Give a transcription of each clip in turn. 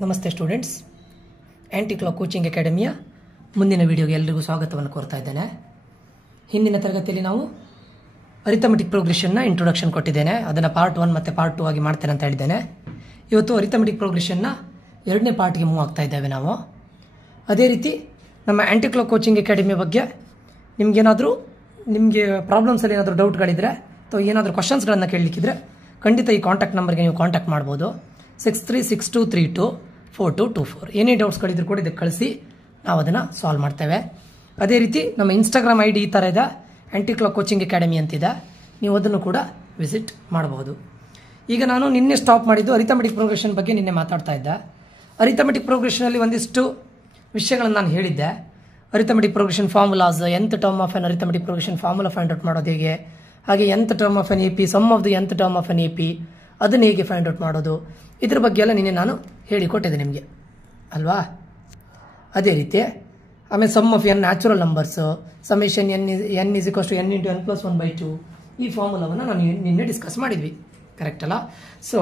ನಮಸ್ತೆ students, aunty clock coaching ಅಕಾಡೆಮಿಯ ಮುಂದಿನ ವಿಡಿಯೋಗೆ ಎಲ್ಲರಿಗೂ ಸ್ವಾಗತವನ್ನು ಕೋರ್ತಾ ಇದ್ದೇನೆ. ಹಿಂದಿನ ತರಗತಿಯಲ್ಲಿ ನಾವು ಅರಿಥಮೆಟಿಕ್ ಪ್ರೋಗ್ರೆಷನ್ನ ಇಂಟ್ರೊಡಕ್ಷನ್ ಕೊಟ್ಟಿದ್ದೇನೆ. ಅದನ್ನು ಪಾರ್ಟ್ 1 ಮತ್ತು ಪಾರ್ಟ್ 2 ಆಗಿ ಮಾಡ್ತೇನೆ ಅಂತ ಹೇಳಿದ್ದೇನೆ. ಇವತ್ತು ಅರಿಥಮೆಟಿಕ್ ಪ್ರೋಗ್ರೆಷನ್ನ ಎರಡನೇ ಪಾರ್ಟ್ಗೆ ಮೂವ್ ಆಗ್ತಾ ಇದ್ದೇವೆ ನಾವು. ಅದೇ ರೀತಿ ನಮ್ಮ ಆಂಟಿ ಕ್ಲಾಕ್ ಕೋಚಿಂಗ್ ಅಕಾಡೆಮಿಯ ಬಗ್ಗೆ ನಿಮಗೆ ಪ್ರಾಬ್ಲಮ್ಸಲ್ಲಿ ಏನಾದರೂ ಡೌಟ್ಗಳಿದ್ರೆ ಅಥವಾ ಏನಾದರೂ ಕ್ವಶನ್ಸ್ಗಳನ್ನು ಕೇಳಲಿಕ್ಕಿದ್ರೆ ಖಂಡಿತ ಈ ಕಾಂಟ್ಯಾಕ್ಟ್ ನಂಬರ್ಗೆ ನೀವು ಕಾಂಟ್ಯಾಕ್ಟ್ ಮಾಡ್ಬೋದು. 6362324224. ಏನೇ ಡೌಟ್ಸ್ಗಳಿದ್ರು ಕೂಡ ಇದಕ್ಕೆ ಕಳಿಸಿ, ನಾವು ಅದನ್ನು ಸಾಲ್ವ್ ಮಾಡ್ತೇವೆ. ಅದೇ ರೀತಿ ನಮ್ಮ ಇನ್ಸ್ಟಾಗ್ರಾಮ್ ID ಈ ಥರ ಇದೆ, ಆಂಟಿ ಕ್ಲಾಕ್ ಕೋಚಿಂಗ್ ಅಕಾಡೆಮಿ ಅಂತಿದೆ. ನೀವು ಅದನ್ನು ಕೂಡ ವಿಸಿಟ್ ಮಾಡಬಹುದು. ಈಗ ನಾನು ನಿನ್ನೆ ಸ್ಟಾಪ್ ಮಾಡಿದ್ದು ಅರಿಥಮೆಟಿಕ್ ಪ್ರೋಗ್ರೆಷನ್ ಬಗ್ಗೆ ನಿನ್ನೆ ಮಾತಾಡ್ತಾ ಇದ್ದೆ. ಅರಿಥಮೆಟಿಕ್ ಪ್ರೋಗ್ರೆಷನಲ್ಲಿ ಒಂದಿಷ್ಟು ವಿಷಯಗಳನ್ನು ನಾನು ಹೇಳಿದ್ದೆ. Arithmetic progression formulas, nth term of an arithmetic progression formula find out ಮಾಡೋದು ಹೇಗೆ, ಹಾಗೆ nth term of N AP, sum of the nth term of N AP ಅದನ್ನು ಹೇಗೆ ಫೈಂಡ್ ಔಟ್ ಮಾಡೋದು, ಇದ್ರ ಬಗ್ಗೆ ಎಲ್ಲ ನಿನ್ನೆ ನಾನು ಹೇಳಿಕೊಟ್ಟಿದ್ದೆ ನಿಮಗೆ ಅಲ್ವಾ. ಅದೇ ರೀತಿ ಆಮೇಲೆ sum of N natural numbers, summation n = n × n+1/2 ಈ ಫಾರ್ಮುಲಾವನ್ನು ನಾನು ನಿನ್ನೆ ಡಿಸ್ಕಸ್ ಮಾಡಿದ್ವಿ, ಕರೆಕ್ಟ್ ಅಲ್ಲ. ಸೊ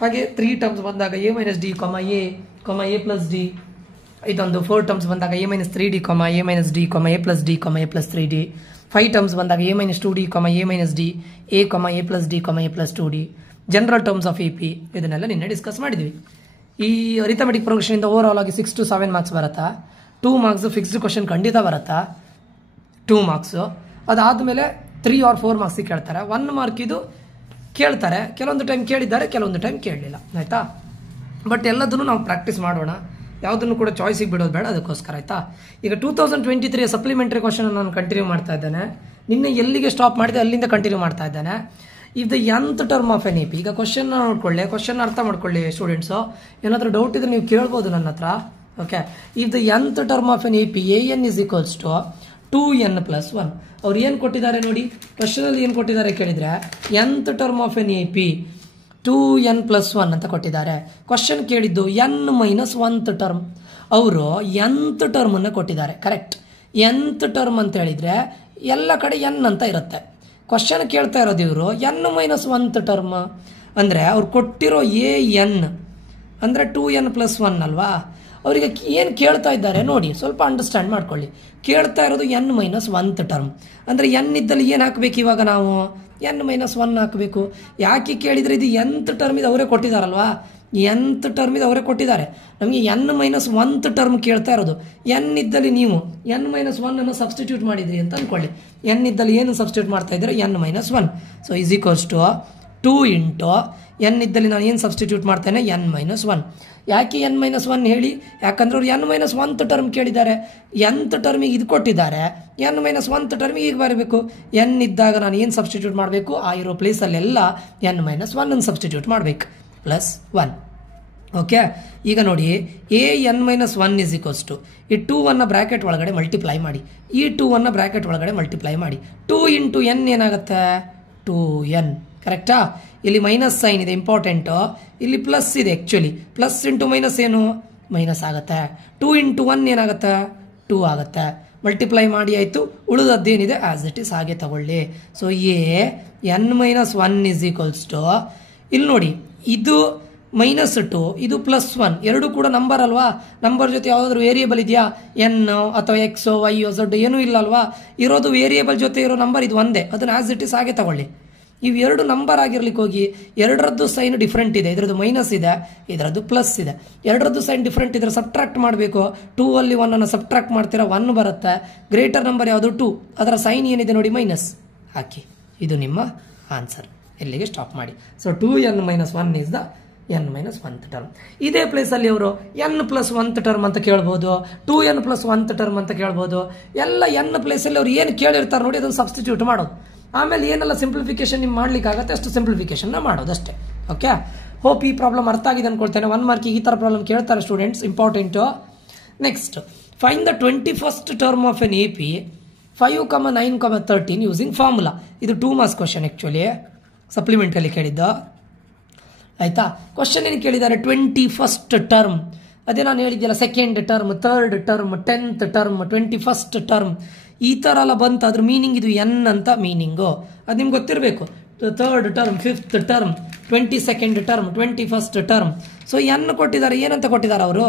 ಹಾಗೆ 3 ಟರ್ಮ್ಸ್ ಬಂದಾಗ a - d, a + d, ಇದೊಂದು 4 ಟರ್ಮ್ಸ್ ಬಂದಾಗ a - 3d, a - d, a + d, a + 3d, 5 terms ಬಂದಾಗ a - 2d, a - d, a + d, a + 2d, general terms of AP ಇದನ್ನೆಲ್ಲ ನಿನ್ನೆ ಡಿಸ್ಕಸ್ ಮಾಡಿದ್ವಿ. ಈ ಅರಿಥಮೆಟಿಕ್ ಪ್ರೋಗ್ರೆಷನ್ ಇಂದ ಓವರ್ ಆಲ್ ಆಗಿ 6 to 7 marks ಬರುತ್ತಾ, 2 ಮಾರ್ಕ್ಸ್ ಫಿಕ್ಸ್ಡ್ ಕ್ವಶನ್ ಖಂಡಿತ ಬರುತ್ತಾ, 2 ಮಾರ್ಕ್ಸ್. ಅದಾದಮೇಲೆ 3 or 4 ಮಾರ್ಕ್ಸ್ ಕೇಳ್ತಾರೆ. 1 ಮಾರ್ಕ್ ಇದು ಕೇಳ್ತಾರೆ, ಕೆಲವೊಂದು ಟೈಮ್ ಕೇಳಿದ್ದಾರೆ, ಕೆಲವೊಂದು ಟೈಮ್ ಕೇಳಲಿಲ್ಲ, ಆಯ್ತಾ. ಬಟ್ ಎಲ್ಲದನ್ನು ನಾವು ಪ್ರಾಕ್ಟೀಸ್ ಮಾಡೋಣ, ಯಾವುದನ್ನು ಕೂಡ ಚಾಯ್ಸಿಗೆ ಬಿಡೋದು ಬೇಡ, ಅದಕ್ಕೋಸ್ಕರ ಆಯ್ತಾ. ಈಗ 2023 ಸಪ್ಲಿಮೆಂಟರಿ ಕ್ವಶನ್ ನಾನು ಕಂಟಿನ್ಯೂ ಮಾಡ್ತಾ ಇದ್ದೇನೆ. ನಿನ್ನೆ ಎಲ್ಲಿಗೆ ಸ್ಟಾಪ್ ಮಾಡಿದೆ ಅಲ್ಲಿಂದ ಕಂಟಿನ್ಯೂ ಮಾಡ್ತಾ ಇದ್ದೇನೆ. ಇದು nth term of N AP. ಈಗ ಕ್ವಶನ್ ನೋಡ್ಕೊಳ್ಳಿ, ಕ್ವಶನ್ ಅರ್ಥ ಮಾಡ್ಕೊಳ್ಳಿ ಸ್ಟೂಡೆಂಟ್ಸು. ಏನಾದರೂ ಡೌಟ್ ಇದ್ರೆ ನೀವು ಕೇಳ್ಬೋದು ನನ್ನ ಹತ್ರ. ಓಕೆ, ಇದು nth term of N AP an = 2n + 1. ಅವ್ರು ಏನು ಕೊಟ್ಟಿದ್ದಾರೆ ನೋಡಿ, ಕ್ವಶನಲ್ಲಿ ಏನು ಕೊಟ್ಟಿದ್ದಾರೆ ಕೇಳಿದರೆ nth term of N AP 2n + 1 ಅಂತ ಕೊಟ್ಟಿದ್ದಾರೆ. ಕ್ವಶನ್ ಕೇಳಿದ್ದು n - 1th ಟರ್ಮ್. ಅವರು nth ಟರ್ಮನ್ನು ಕೊಟ್ಟಿದ್ದಾರೆ, ಕರೆಕ್ಟ್. nth ಟರ್ಮ್ ಅಂತ ಹೇಳಿದರೆ ಎಲ್ಲ ಕಡೆ n ಅಂತ ಇರುತ್ತೆ. ಕ್ವಶನ್ ಕೇಳ್ತಾ ಇರೋದು ಇವರು n - 1th ಟರ್ಮ್ ಅಂದರೆ ಅವ್ರು ಕೊಟ್ಟಿರೋ an ಅಂದರೆ 2n + 1 ಅಲ್ವಾ. ಅವರಿಗೆ ಏನು ಕೇಳ್ತಾ ಇದ್ದಾರೆ ನೋಡಿ, ಸ್ವಲ್ಪ ಅಂಡರ್ಸ್ಟ್ಯಾಂಡ್ ಮಾಡ್ಕೊಳ್ಳಿ. ಕೇಳ್ತಾ ಇರೋದು n - 1th ಟರ್ಮ್ ಅಂದರೆ n ಇದ್ದಲ್ಲಿ ಏನು ಹಾಕಬೇಕು, ಇವಾಗ ನಾವು n - 1 ಹಾಕಬೇಕು. ಯಾಕೆ ಕೇಳಿದರೆ ಇದು nth ಟರ್ಮ್ ಇದು ಅವರೇ ಕೊಟ್ಟಿದ್ದಾರಲ್ವಾ, nth ಟರ್ಮ್ ಇದು ಅವರೇ ಕೊಟ್ಟಿದ್ದಾರೆ. ನಮಗೆ n - 1th ಟರ್ಮ್ ಕೇಳ್ತಾ ಇರೋದು. n ಇದ್ದಲ್ಲಿ ನೀವು n - 1 ಅನ್ನು ಸಬ್ಸ್ಟಿಟ್ಯೂಟ್ ಮಾಡಿದ್ರಿ ಅಂತ ಅಂದ್ಕೊಳ್ಳಿ. n ಇದ್ದಲ್ಲಿ ಏನು ಸಬ್ಸ್ಟಿಟ್ಯೂಟ್ ಮಾಡ್ತಾ ಇದ್ದಾರೆ, n - 1. ಸೊ = 2 × n ಇದ್ದಲ್ಲಿ ನಾನು ಏನು ಸಬ್ಸ್ಟಿಟ್ಯೂಟ್ ಮಾಡ್ತೇನೆ, n - 1. ಯಾಕೆ n - 1 ಹೇಳಿ, ಯಾಕಂದ್ರೆ ಅವ್ರು n - 1th ಟರ್ಮ್ ಕೇಳಿದ್ದಾರೆ. nth ಟರ್ಮಿಗೆ ಇದು ಕೊಟ್ಟಿದ್ದಾರೆ, n - 1th ಟರ್ಮಿಗೆ ಈಗ ಬರಬೇಕು. n ಇದ್ದಾಗ ನಾನು ಏನು ಸಬ್ಸ್ಟಿಟ್ಯೂಟ್ ಮಾಡಬೇಕು, ಆ ಇರೋ ಪ್ಲೇಸಲ್ಲೆಲ್ಲ n - 1 ಅನ್ನು ಸಬ್ಸ್ಟಿಟ್ಯೂಟ್ ಮಾಡಬೇಕು, +1. ಓಕೆ, ಈಗ ನೋಡಿ an - 1 = ಈ 2 ಅನ್ನು ಬ್ರ್ಯಾಕೆಟ್ ಒಳಗಡೆ ಮಲ್ಟಿಪ್ಲೈ ಮಾಡಿ, ಈ 2 ಅನ್ನು ಬ್ರ್ಯಾಕೆಟ್ ಒಳಗಡೆ ಮಲ್ಟಿಪ್ಲೈ ಮಾಡಿ. 2 × n ಏನಾಗುತ್ತೆ, 2n, ಕರೆಕ್ಟಾ. ಇಲ್ಲಿ ಮೈನಸ್ ಸೈನ್ ಇದೆ, ಇಂಪಾರ್ಟೆಂಟು. ಇಲ್ಲಿ ಪ್ಲಸ್ ಇದೆ, ಆ್ಯಕ್ಚುಲಿ ಪ್ಲಸ್ ಇಂಟು ಮೈನಸ್ ಏನು, ಮೈನಸ್ ಆಗುತ್ತೆ. 2 × 1 ಏನಾಗುತ್ತೆ, 2 ಆಗುತ್ತೆ. ಮಲ್ಟಿಪ್ಲೈ ಮಾಡಿ ಆಯಿತು, ಉಳಿದದ್ದೇನಿದೆ ಆ್ಯಸ್ ಇಟ್ ಈಸ್ ಹಾಗೆ ತಗೊಳ್ಳಿ. ಸೊ n - 1 = ಇಲ್ಲಿ ನೋಡಿ, ಇದು -2, ಇದು +1, ಎರಡೂ ಕೂಡ ನಂಬರ್ ಅಲ್ವಾ. ನಂಬರ್ ಜೊತೆ ಯಾವುದಾದ್ರೂ ವೇರಿಯೇಬಲ್ ಇದೆಯಾ, n ಅಥವಾ x, y, z ಏನೂ ಇಲ್ಲ ಅಲ್ವಾ. ಇರೋದು ವೇರಿಯೇಬಲ್ ಜೊತೆ ಇರೋ ನಂಬರ್ ಇದು ಒಂದೇ, ಅದನ್ನು ಆ್ಯಸ್ ಇಟ್ ಈಸ್ ಹಾಗೆ ತಗೊಳ್ಳಿ. ಇವೆರಡು ನಂಬರ್ ಆಗಿರ್ಲಿಕ್ಕೆ ಹೋಗಿ ಎರಡರದ್ದು ಸೈನ್ ಡಿಫ್ರೆಂಟ್ ಇದೆ, ಇದರದ್ದು ಮೈನಸ್ ಇದೆ, ಇದರದ್ದು ಪ್ಲಸ್ ಇದೆ. ಎರಡರದ್ದು ಸೈನ್ ಡಿಫ್ರೆಂಟ್ ಇದ್ರೆ ಸಬ್ಟ್ರಾಕ್ಟ್ ಮಾಡಬೇಕು. 2 ಅಲ್ಲಿ 1 ಅನ್ನು ಸಬ್ಟ್ರಾಕ್ಟ್ ಮಾಡ್ತೀರಾ, 1 ಬರುತ್ತೆ. ಗ್ರೇಟರ್ ನಂಬರ್ ಯಾವುದು, 2, ಅದರ ಸೈನ್ ಏನಿದೆ ನೋಡಿ, ಮೈನಸ್ ಹಾಕಿ. ಇದು ನಿಮ್ಮ ಆನ್ಸರ್. ಇಲ್ಲಿಗೆ ಸ್ಟಾಪ್ ಮಾಡಿ. So 2n - 1 is the n - 1th term. ಇದೇ ಪ್ಲೇಸಲ್ಲಿ ಅವರು n + 1th ಟರ್ಮ್ ಅಂತ ಕೇಳ್ಬೋದು, 2n + 1th ಟರ್ಮ್ ಅಂತ ಕೇಳ್ಬೋದು. ಎಲ್ಲ n ಪ್ಲೇಸಲ್ಲಿ ಅವ್ರು ಏನು ಕೇಳಿರ್ತಾರೆ ನೋಡಿ, ಅದನ್ನು ಸಬ್ಸ್ಟಿಟ್ಯೂಟ್ ಮಾಡೋದು. ಆಮೇಲೆ ಏನೆಲ್ಲ ಸಿಂಪ್ಲಿಫಿಕೇಶನ್ ನಿಮ್ಗೆ ಮಾಡ್ಲಿಕ್ಕಾಗತ್ತೆ ಅಷ್ಟು ಸಿಂಪ್ಲಿಫಿಕೇಶನ್ನ ಮಾಡೋದು ಅಷ್ಟೇ. ಓಕೆ, ಹೋಪ್ ಈ ಪ್ರಾಬ್ಲಮ್ ಅರ್ಥ ಆಗಿದೆ ಅಂದ್ಕೊಳ್ತೇನೆ. 1 ಮಾರ್ಕಿಗೆ ಈ ಥರ ಪ್ರಾಬ್ಲಮ್ ಕೇಳ್ತಾರೆ students, important. Next, find the 21st term of N AP 5, 9, 13 using formula. ಇದು 2 ಮಾರ್ಕ್ಸ್ ಕ್ವಶನ್, ಆ್ಯಕ್ಚುಲಿ ಸಪ್ಲಿಮೆಂಟಲ್ಲಿ ಕೇಳಿದ್ದು, ಆಯಿತಾ. ಕ್ವಶನ್ ಏನು ಕೇಳಿದ್ದಾರೆ, 21st ಟರ್ಮ್. ಅದೇ ನಾನು ಹೇಳಿದ್ದೆಲ್ಲ, 2nd term, 3rd term, 10th term, 21st term ಈ ಥರ ಎಲ್ಲ ಬಂತು. ಅದ್ರ ಮೀನಿಂಗ್ ಇದು n ಅಂತ ಮೀನಿಂಗು, ಅದು ನಿಮ್ಗೆ ಗೊತ್ತಿರಬೇಕು. Third term, fifth term, 22nd term, 21st term. So N ಕೊಟ್ಟಿದ್ದಾರೆ, ಏನಂತ ಕೊಟ್ಟಿದ್ದಾರೆ ಅವರು?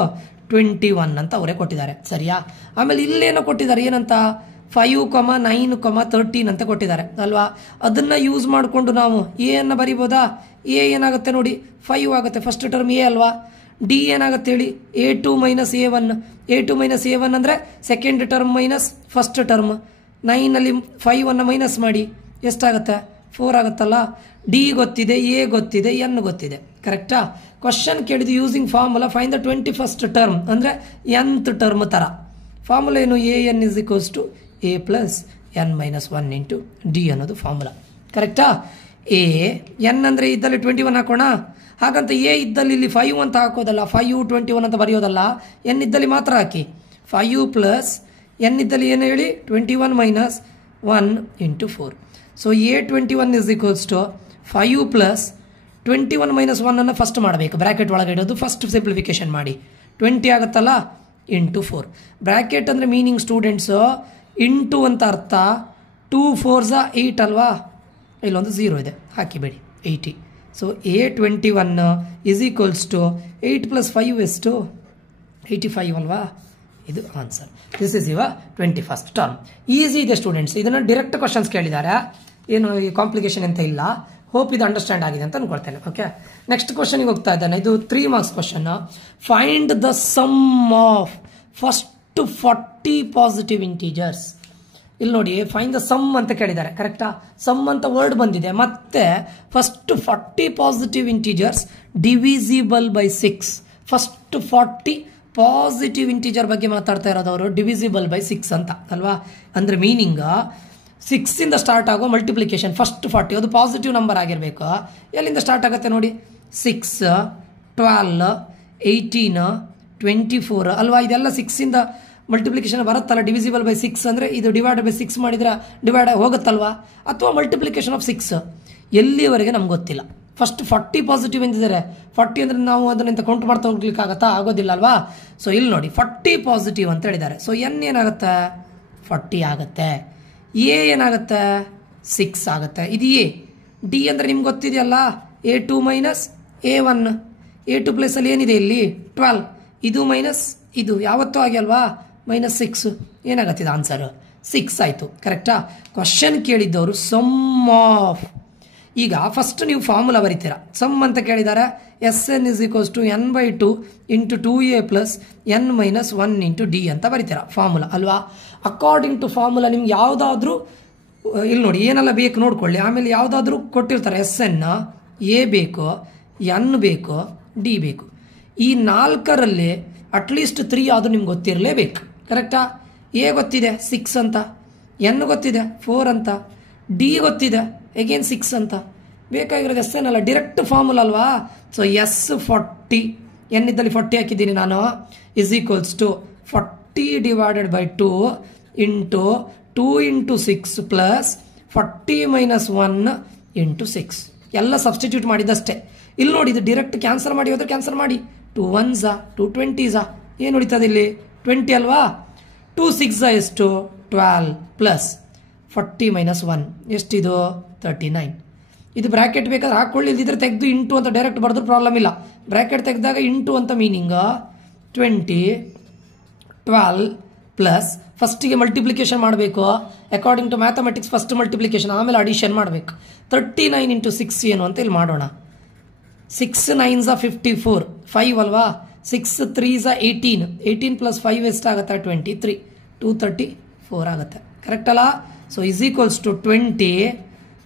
21 ಅಂತ ಅವರೇ ಕೊಟ್ಟಿದ್ದಾರೆ, ಸರಿಯಾ? ಆಮೇಲೆ ಇಲ್ಲೇನೋ ಕೊಟ್ಟಿದ್ದಾರೆ, ಏನಂತ? 5, 9, 13 ಅಂತ ಕೊಟ್ಟಿದ್ದಾರೆ ಅಲ್ವಾ? ಅದನ್ನ ಯೂಸ್ ಮಾಡಿಕೊಂಡು ನಾವು ಎ ಅನ್ನ ಬರಿಬೋದಾ? ಎ ಏನಾಗುತ್ತೆ ನೋಡಿ, 5 ಆಗುತ್ತೆ, ಫಸ್ಟ್ ಟರ್ಮ್ ಎ ಅಲ್ವಾ? ಡಿ ಏನಾಗುತ್ತೆ ಹೇಳಿ? A2 minus A1. A2 minus A1 ಅಂದರೆ second term minus first term. 9 5 ಅನ್ನು ಮೈನಸ್ ಮಾಡಿ ಎಷ್ಟಾಗುತ್ತೆ? 4 ಆಗುತ್ತಲ್ಲ. ಡಿ ಗೊತ್ತಿದೆ, ಎ ಗೊತ್ತಿದೆ, ಎನ್ ಗೊತ್ತಿದೆ, ಕರೆಕ್ಟಾ? ಕ್ವಶನ್ ಕೇಳಿದ್ದು using formula find the 21st term ಅಂದರೆ nth ಟರ್ಮ್ ತರ. ಫಾರ್ಮುಲಾ ಏನು? AN is equals to A plus N minus 1 into D ಅನ್ನೋದು ಫಾರ್ಮುಲಾ, ಕರೆಕ್ಟಾ? ಎ ಎನ್ ಅಂದರೆ ಇದ್ದಲ್ಲಿ 21 ಹಾಕೋಣ. ಹಾಗಂತ ಎ ಇದ್ದಲ್ಲಿ ಇಲ್ಲಿ 5 ಅಂತ ಹಾಕೋದಲ್ಲ, 5 21 ಅಂತ ಬರೆಯೋದಲ್ಲ. ಎನ್ ಇದ್ದಲ್ಲಿ ಮಾತ್ರ ಹಾಕಿ. 5 ಪ್ಲಸ್ ಎನ್ ಇದ್ದಲ್ಲಿ ಏನು ಹೇಳಿ? 21 minus 1 into 4. So A21 is equals to 5 plus 21 minus 1 ಅನ್ನು ಫಸ್ಟ್ ಮಾಡಬೇಕು, ಬ್ರ್ಯಾಕೆಟ್ ಒಳಗೆ ಇಡೋದು. ಫಸ್ಟ್ ಸಿಂಪ್ಲಿಫಿಕೇಶನ್ ಮಾಡಿ, 20 ಆಗುತ್ತಲ್ಲ, ಇಂಟು 4. ಬ್ರ್ಯಾಕೆಟ್ ಅಂದರೆ ಮೀನಿಂಗ್ ಸ್ಟೂಡೆಂಟ್ಸು ಇಂಟು ಅಂತ ಅರ್ಥ. 2 4s 8 ಅಲ್ವಾ? ಇಲ್ಲೊಂದು 0 ಇದೆ, ಹಾಕಿಬೇಡಿ, 80. So A21 is equals to 8 plus 5 ಎಷ್ಟು? 85 ಅಲ್ವಾ? ಇದು answer. This is your 21st term. Easy ಇದೆ ಸ್ಟೂಡೆಂಟ್ಸ್, ಇದನ್ನು ಡೈರೆಕ್ಟ್ ಕ್ವಶನ್ಸ್ ಕೇಳಿದ್ದಾರೆ, ಏನು ಈ ಕಾಂಪ್ಲಿಕೇಶನ್ ಅಂತ ಇಲ್ಲ. ಹೋಪ್ ಇದು ಅಂಡರ್ಸ್ಟ್ಯಾಂಡ್ ಆಗಿದೆ ಅಂತ ಅನ್ಕೊಳ್ತೇನೆ. ಓಕೆ, ನೆಕ್ಸ್ಟ್ ಕ್ವಶನ್ಗೆ ಹೋಗ್ತಾ ಇದ್ದಾನೆ. ಇದು 3 marks question. Find the sum of first 40 positive integers. ಇಲ್ಲಿ ನೋಡಿ, ಫೈಂಡ್ ದ ಸಮ್ ಅಂತ ಕೇಳಿದ್ದಾರೆ, ಕರೆಕ್ಟಾ? ಸಮ್ ಅಂತ ವರ್ಡ್ ಬಂದಿದೆ. ಮತ್ತೆ first 40 positive integers divisible by 6. First 40 positive integer ಬಗ್ಗೆ ಮಾತಾಡ್ತಾ ಇರೋದು ಅವರು, ಡಿವಿಸಿಬಲ್ ಬೈ 6 ಅಂತ ಅಲ್ವಾ? ಅಂದ್ರೆ ಮೀನಿಂಗ್ 6 ಇಂದ ಸ್ಟಾರ್ಟ್ ಆಗೋ ಮಲ್ಟಿಪ್ಲಿಕೇಶನ್ ಫಸ್ಟ್ 40 ಅದು ಪಾಸಿಟಿವ್ ನಂಬರ್ ಆಗಿರಬೇಕು. ಎಲ್ಲಿಂದ ಸ್ಟಾರ್ಟ್ ಆಗುತ್ತೆ ನೋಡಿ? 6, 12, 18, 24 ಅಲ್ವಾ? ಇದೆಲ್ಲ 6 ಇಂದ ಮಲ್ಟಿಪ್ಲಿಕೇಶನ್ ಬರುತ್ತಲ್ಲ. ಡಿವಿಸಿಬಲ್ ಬೈ 6 ಅಂದರೆ ಇದು ಡಿವೈಡ್ ಬೈ 6 ಮಾಡಿದ್ರೆ ಡಿವೈಡ್ ಹೋಗುತ್ತಲ್ವಾ? ಅಥವಾ ಮಲ್ಟಿಪ್ಲಿಕೇಶನ್ ಆಫ್ 6 ಎಲ್ಲಿವರೆಗೆ ನಮ್ಗೆ ಗೊತ್ತಿಲ್ಲ. ಫಸ್ಟ್ 40 ಪಾಸಿಟಿವ್ ಎಂದಿದ್ದಾರೆ. 40 ಅಂದರೆ ನಾವು ಅದನ್ನ ಕೌಂಟ್ ಮಾಡ್ತಾ ಹೋಗ್ಲಿಕ್ಕೆ ಆಗೋದಿಲ್ಲ ಅಲ್ವಾ? ಸೊ ಇಲ್ಲಿ ನೋಡಿ 40 ಪಾಸಿಟಿವ್ ಅಂತ ಹೇಳಿದ್ದಾರೆ. ಸೊ ಎನ್ ಏನಾಗುತ್ತೆ? 40 ಆಗುತ್ತೆ. ಎ ಏನಾಗುತ್ತೆ? 6 ಆಗುತ್ತೆ. ಇದು ಎ. ಡಿ ಅಂದರೆ ನಿಮ್ಗೆ ಗೊತ್ತಿದೆಯಲ್ಲ, A2 minus A1. A2 place ಅಲ್ಲಿ ಏನಿದೆ ಇಲ್ಲಿ? 12. ಇದು ಮೈನಸ್ ಇದು ಯಾವತ್ತೂ ಆಗಿ ಅಲ್ವಾ? -6 ಏನಾಗುತ್ತೆ? ಇದು ಆನ್ಸರ್ 6 ಆಯಿತು, ಕರೆಕ್ಟಾ? ಕ್ವಶನ್ ಕೇಳಿದ್ದವರು ಸಮ್ ಆಫ್. ಈಗ ಫಸ್ಟ್ ನೀವು ಫಾರ್ಮುಲಾ ಬರೀತೀರಾ. ಸಮ್ ಅಂತ ಕೇಳಿದ್ದಾರೆ. SN is equals to n/2 into 2a plus n minus 1 into d ಅಂತ ಬರೀತೀರಾ ಫಾರ್ಮುಲಾ ಅಲ್ವಾ? ಅಕಾರ್ಡಿಂಗ್ ಟು ಫಾರ್ಮುಲಾ ನಿಮ್ಗೆ ಯಾವುದಾದ್ರೂ ಇಲ್ಲಿ ನೋಡಿ ಏನೆಲ್ಲ ಬೇಕು ನೋಡ್ಕೊಳ್ಳಿ. ಆಮೇಲೆ ಯಾವುದಾದ್ರೂ ಕೊಟ್ಟಿರ್ತಾರೆ. SN ಎ ಬೇಕು, ಎನ್ ಬೇಕು, ಡಿ ಬೇಕು. ಈ 4ರಲ್ಲಿ ಅಟ್ಲೀಸ್ಟ್ 3 ಆದರೂ ನಿಮ್ಗೆ ಗೊತ್ತಿರಲೇಬೇಕು, ಕರೆಕ್ಟಾ? ಎ ಗೊತ್ತಿದೆ 6 ಅಂತ, ಎನ್ ಗೊತ್ತಿದೆ 4 ಅಂತ, ಡಿ ಗೊತ್ತಿದೆ ಅಗೇನ್ 6 ಅಂತ. ಬೇಕಾಗಿರೋದು SN ಅಲ್ಲ, ಡೈರೆಕ್ಟ್ ಫಾರ್ಮುಲಾ ಅಲ್ವಾ? ಸೊ S40 ಎನ್ ಇದ್ದಲ್ಲಿ 40 ಹಾಕಿದ್ದೀನಿ ನಾನು, is equals to 40 divided by 2 into 2 into 6 plus 40 minus 1 into 6 ಎಲ್ಲ ಸಬ್ಸ್ಟಿಟ್ಯೂಟ್ ಮಾಡಿದಷ್ಟೇ. ಇಲ್ಲಿ ನೋಡಿ, ಇದು ಡೈರೆಕ್ಟ್ ಕ್ಯಾನ್ಸಲ್ ಮಾಡಿ ಹೋದ್ರೆ ಕ್ಯಾನ್ಸಲ್ ಮಾಡಿ. 2 1s 2 20s ಏನು ಉಳಿತದೆ ಇಲ್ಲಿ? 20 ಅಲ್ವಾ? 2 6 ಎಷ್ಟು? 12 ಪ್ಲಸ್ 40 ಮೈನಸ್ 1 ಎಷ್ಟಿದು? 39. ಇದು ಬ್ರ್ಯಾಕೆಟ್ ಬೇಕಾದ್ರೆ ಹಾಕೊಳ್ಳಿ, ಇಲ್ದಿದ್ರೆ ತೆಗೆದು ಇಂಟು ಅಂತ ಡೈರೆಕ್ಟ್ ಬರೆದ್ರು ಪ್ರಾಬ್ಲಮ್ ಇಲ್ಲ. ಬ್ರ್ಯಾಕೆಟ್ ತೆಗೆದಾಗ ಇಂಟು ಅಂತ ಮೀನಿಂಗ್ 20 12 ಪ್ಲಸ್ ಫಸ್ಟಿಗೆ ಮಲ್ಟಿಪ್ಲಿಕೇಶನ್ ಮಾಡಬೇಕು according to mathematics. First multiplication ಆಮೇಲೆ ಅಡಿಷನ್ ಮಾಡಬೇಕು. 39 ಇಂಟು 6 ಏನು ಅಂತ ಇಲ್ಲಿ ಮಾಡೋಣ. 6 9s 54, 5 ಅಲ್ವಾ? 6 3s 18, 18 ಪ್ಲಸ್ 5 ಎಷ್ಟಾಗುತ್ತೆ? 23, 234 ಆಗುತ್ತೆ, ಕರೆಕ್ಟ್ ಅಲ್ಲ? ಸೊ ಇಸ್ ಈಕ್ವಲ್ಸ್ ಟು 20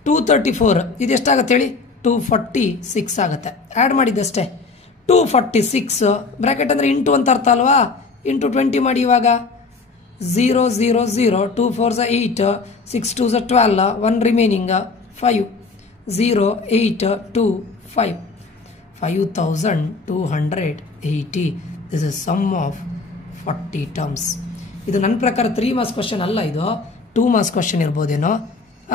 234 ಇದು ಎಷ್ಟಾಗುತ್ತೆ ಹೇಳಿ? 246 ಆಗುತ್ತೆ. ಆ್ಯಡ್ ಮಾಡಿದ್ದಷ್ಟೇ. 246 ಬ್ರ್ಯಾಕೆಟ್ ಅಂದರೆ ಇಂಟು ಅಂತ ಅರ್ಥ ಅಲ್ವಾ? ಇಂಟು 20 ಮಾಡಿ. ಇವಾಗ 0 0 0 2 4s 8 6 2s 12 1 remaining 5 0 8 2 5 5280. This is sum of 40 terms. ಇದು ನನ್ನ ಪ್ರಕಾರ 3 marks ಕ್ವಶನ್ ಅಲ್ಲ, ಇದು 2 marks ಕ್ವಶನ್ ಇರ್ಬೋದೇನೋ.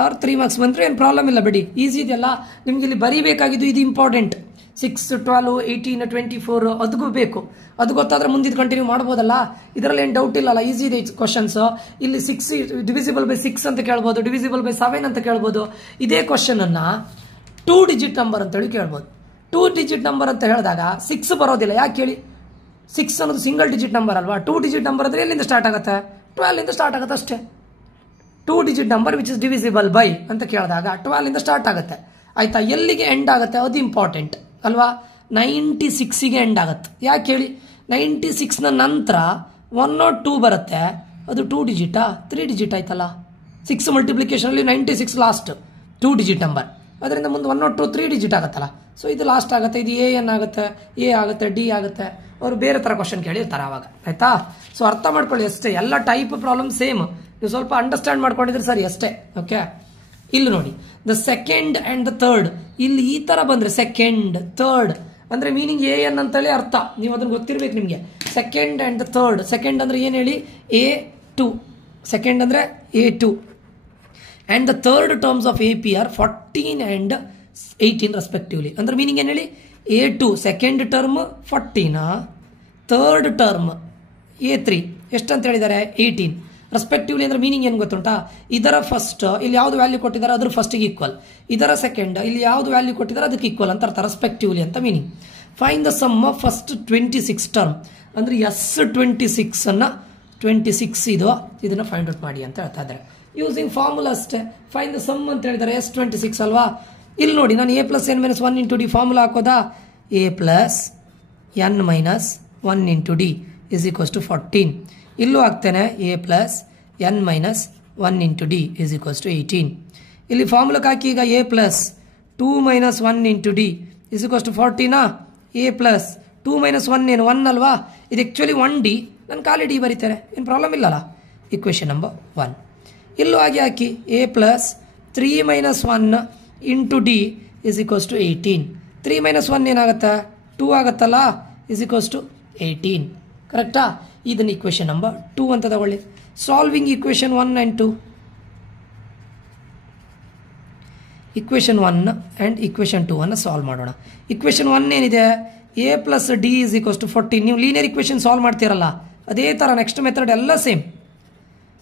ಆರ್ 3 marks ಬಂದರೆ ಏನು ಪ್ರಾಬ್ಲಮ್ ಇಲ್ಲ ಬಿಡಿ, ಈಸಿ ಇದೆಯಲ್ಲ. ನಿಮ್ಗೆ ಇಲ್ಲಿ ಬರೀಬೇಕಾಗಿದ್ದು ಇದು ಇಂಪಾರ್ಟೆಂಟ್. 6 12 18 24 ಅದಕ್ಕೂ ಬೇಕು. ಅದು ಗೊತ್ತಾದ್ರೆ ಮುಂದಿದ್ದು ಕಂಟಿನ್ಯೂ ಮಾಡ್ಬೋದಲ್ಲ, ಇದರಲ್ಲಿ ಏನು ಡೌಟ್ ಇಲ್ಲಲ್ಲ. ಈಸಿ ಇದೆ ಕ್ವಶನ್ಸ್. ಇಲ್ಲಿ 6 ಡಿವಿಸಿಬಲ್ ಬೈ 6 ಅಂತ ಕೇಳ್ಬೋದು, ಡಿವಿಸಿಬಲ್ ಬೈ 7 ಅಂತ ಕೇಳ್ಬೋದು. ಇದೇ ಕ್ವಶನ್ ಅನ್ನ 2 ಡಿಜಿಟ್ ನಂಬರ್ ಅಂತೇಳಿ ಕೇಳ್ಬೋದು. 2 ಡಿಜಿಟ್ ನಂಬರ್ ಅಂತ ಹೇಳಿದಾಗ 6 ಬರೋದಿಲ್ಲ. ಯಾಕೆ ಹೇಳಿ? 6 ಅನ್ನೋದು ಸಿಂಗಲ್ ಡಿಜಿಟ್ ನಂಬರ್ ಅಲ್ವಾ. 2 ಡಿಜಿಟ್ ನಂಬರ್ ಅಂದರೆ ಎಲ್ಲಿಂದ ಸ್ಟಾರ್ಟ್ ಆಗುತ್ತೆ? 12 ಇಂದ ಸ್ಟಾರ್ಟ್ ಆಗುತ್ತೆ ಅಷ್ಟೇ. 2 digit number which is divisible by ಅಂತ ಕೇಳಿದಾಗ 12 ಇಂದ ಸ್ಟಾರ್ಟ್ ಆಗುತ್ತೆ. ಆಯ್ತಾ? ಎಲ್ಲಿಗೆ ಎಂಡ್ ಆಗುತ್ತೆ ಅದು ಇಂಪಾರ್ಟೆಂಟ್ ಅಲ್ವಾ. 96ಗೆ ಎಂಡ್ ಆಗುತ್ತೆ. ಯಾಕೆ ಹೇಳಿ? 96ನ ನಂತರ 102 ಬರುತ್ತೆ. ಅದು 2 ಡಿಜಿಟಾ 3 ಡಿಜಿಟ್ ಆಯ್ತಲ್ಲ. 6 ಮಲ್ಟಿಪ್ಲಿಕೇಶನ್ ಅಲ್ಲಿ 96 ಲಾಸ್ಟ್ 2 ಡಿಜಿಟ್ ನಂಬರ್. ಅದರಿಂದ ಮುಂದೆ 102 3 ಡಿಜಿಟ್ ಆಗುತ್ತಲ್ಲ. ಸೊ ಇದು ಲಾಸ್ಟ್ ಆಗುತ್ತೆ. ಇದು ಎನ್ ಆಗುತ್ತೆ, ಎ ಆಗುತ್ತೆ, ಡಿ ಆಗುತ್ತೆ. ಅವರು ಬೇರೆ ಥರ ಕ್ವಶನ್ ಕೇಳಿರ್ತಾರೆ ಅವಾಗ. ಆಯ್ತಾ? ಸೊ ಅರ್ಥ ಮಾಡ್ಕೊಳ್ಳಿ ಅಷ್ಟೇ. ಎಲ್ಲ ಟೈಪ್ ಪ್ರಾಬ್ಲಮ್ ಸೇಮ್. ನೀವು ಸ್ವಲ್ಪ ಅಂಡರ್ಸ್ಟ್ಯಾಂಡ್ ಮಾಡ್ಕೊಂಡಿದ್ರೆ ಸರಿ ಅಷ್ಟೇ. ಓಕೆ, ಇಲ್ಲಿ ನೋಡಿ the second and the third. ಇಲ್ಲಿ ಈ ತರ ಬಂದ್ರೆ ಸೆಕೆಂಡ್ ಥರ್ಡ್ ಅಂದ್ರೆ ಮೀನಿಂಗ್ ಎ ಎನ್ ಅಂತೇಳಿ ಅರ್ಥ. ನೀವು ಅದನ್ನ ಗೊತ್ತಿರ್ಬೇಕು ನಿಮಗೆ. Second and third. ಸೆಕೆಂಡ್ ಅಂದ್ರೆ ಏನ್ ಹೇಳಿ? A2. ಸೆಕೆಂಡ್ ಅಂದ್ರೆ A2 and the third terms of AP are 14 and 18 respectively. ಅಂದ್ರೆ ಮೀನಿಂಗ್ ಏನು ಹೇಳಿ? A2 second term 14, third term A3 ಎಷ್ಟು ಅಂತ ಹೇಳಿದ್ದಾರೆ? 18 ರೆಸ್ಪೆಕ್ಟಿವ್ಲಿ. ಅಂದ್ರೆ ಮೀನಿಂಗ್ ಏನು ಗೊತ್ತುಂಟಾ? ಇದರ ಫಸ್ಟ್ ಇಲ್ಲಿ ಯಾವ್ದು ವ್ಯಾಲ್ಯೂ ಕೊಟ್ಟಿದ್ದಾರೆ ಅದ್ರ ಫಸ್ಟ್ಗೆ ಈಕ್ವಲ್, ಇದರ ಸೆಕೆಂಡ್ ಇಲ್ಲಿ ಯಾವ್ದು ವ್ಯಾಲ್ಯೂ ಕೊಟ್ಟಿದ್ದಾರೆ ಅದಕ್ಕೆ ಈಕ್ವಲ್ ಅಂತ ಅರ್ಥ. ರೆಸ್ಪೆಕ್ಟಿವ್ಲಿ ಅಂತ meaning. Find the sum of first 26 term ಅಂದ್ರೆ S26 ಅನ್ನ 26 ಇದು ಇದನ್ನ ಫೈಂಡ್ ಔಟ್ ಮಾಡಿ ಅಂತ ಹೇಳ್ತಾ ಇದ್ದಾರೆ. ಯೂಸಿಂಗ್ ಫಾರ್ಮುಲಾ ಅಷ್ಟೇ. ಫೈನ್ ದ ಸಮ್ ಅಂತ ಹೇಳಿದ್ದಾರೆ S26 ಅಲ್ವಾ. ಇಲ್ಲಿ ನೋಡಿ ನಾನು A+n-1 × D ಫಾರ್ಮುಲಾ ಹಾಕೋದಾ? A+n-1 × D is equals to 14. ಇಲ್ಲೂ ಹಾಕ್ತೇನೆ A+n-1 × D is equals to 18. ಇಲ್ಲಿ ಫಾರ್ಮುಲಾಕ್ಕೆ ಹಾಕಿ ಈಗ A+2 - 1 × D is equals to 14. A+2 - 1 ಏನು 1 ಅಲ್ವಾ. ಇದು ಆಕ್ಚುಲಿ 1D. ನಾನು ಖಾಲಿ ಡಿ ಬರೀತೇನೆ, ಏನು ಪ್ರಾಬ್ಲಮ್ ಇಲ್ಲಲ್ಲ. ಇಕ್ವೇಶನ್ ನಂಬರ್ 1 ಇಲ್ಲೂ ಹಾಕಿ A+3 - 1 × D is equals to 18. 3 - 1 ಏನಾಗುತ್ತೆ? 2 ಆಗುತ್ತಲ್ಲ. is equals to 18. ಕರೆಕ್ಟಾ? ಇದನ್ನ ಇಕ್ವೇಶನ್ ನಂಬರ್ 2 ಅಂತ ತಗೊಳ್ಳಿ. Solving equation 1 and 2. Equation 1 and equation 2 ಅನ್ನು ಸಾಲ್ವ್ ಮಾಡೋಣ. ಇಕ್ವೇಶನ್ 1 ಏನಿದೆ? A+D is equals to 14. ನೀವು ಲೀನಿಯರ್ ಇಕ್ವೇಶನ್ ಸಾಲ್ವ್ ಮಾಡ್ತೀರಲ್ಲ ಅದೇ ಥರ ನೆಕ್ಸ್ಟ್ ಮೆಥಡ್ ಎಲ್ಲ ಸೇಮ್.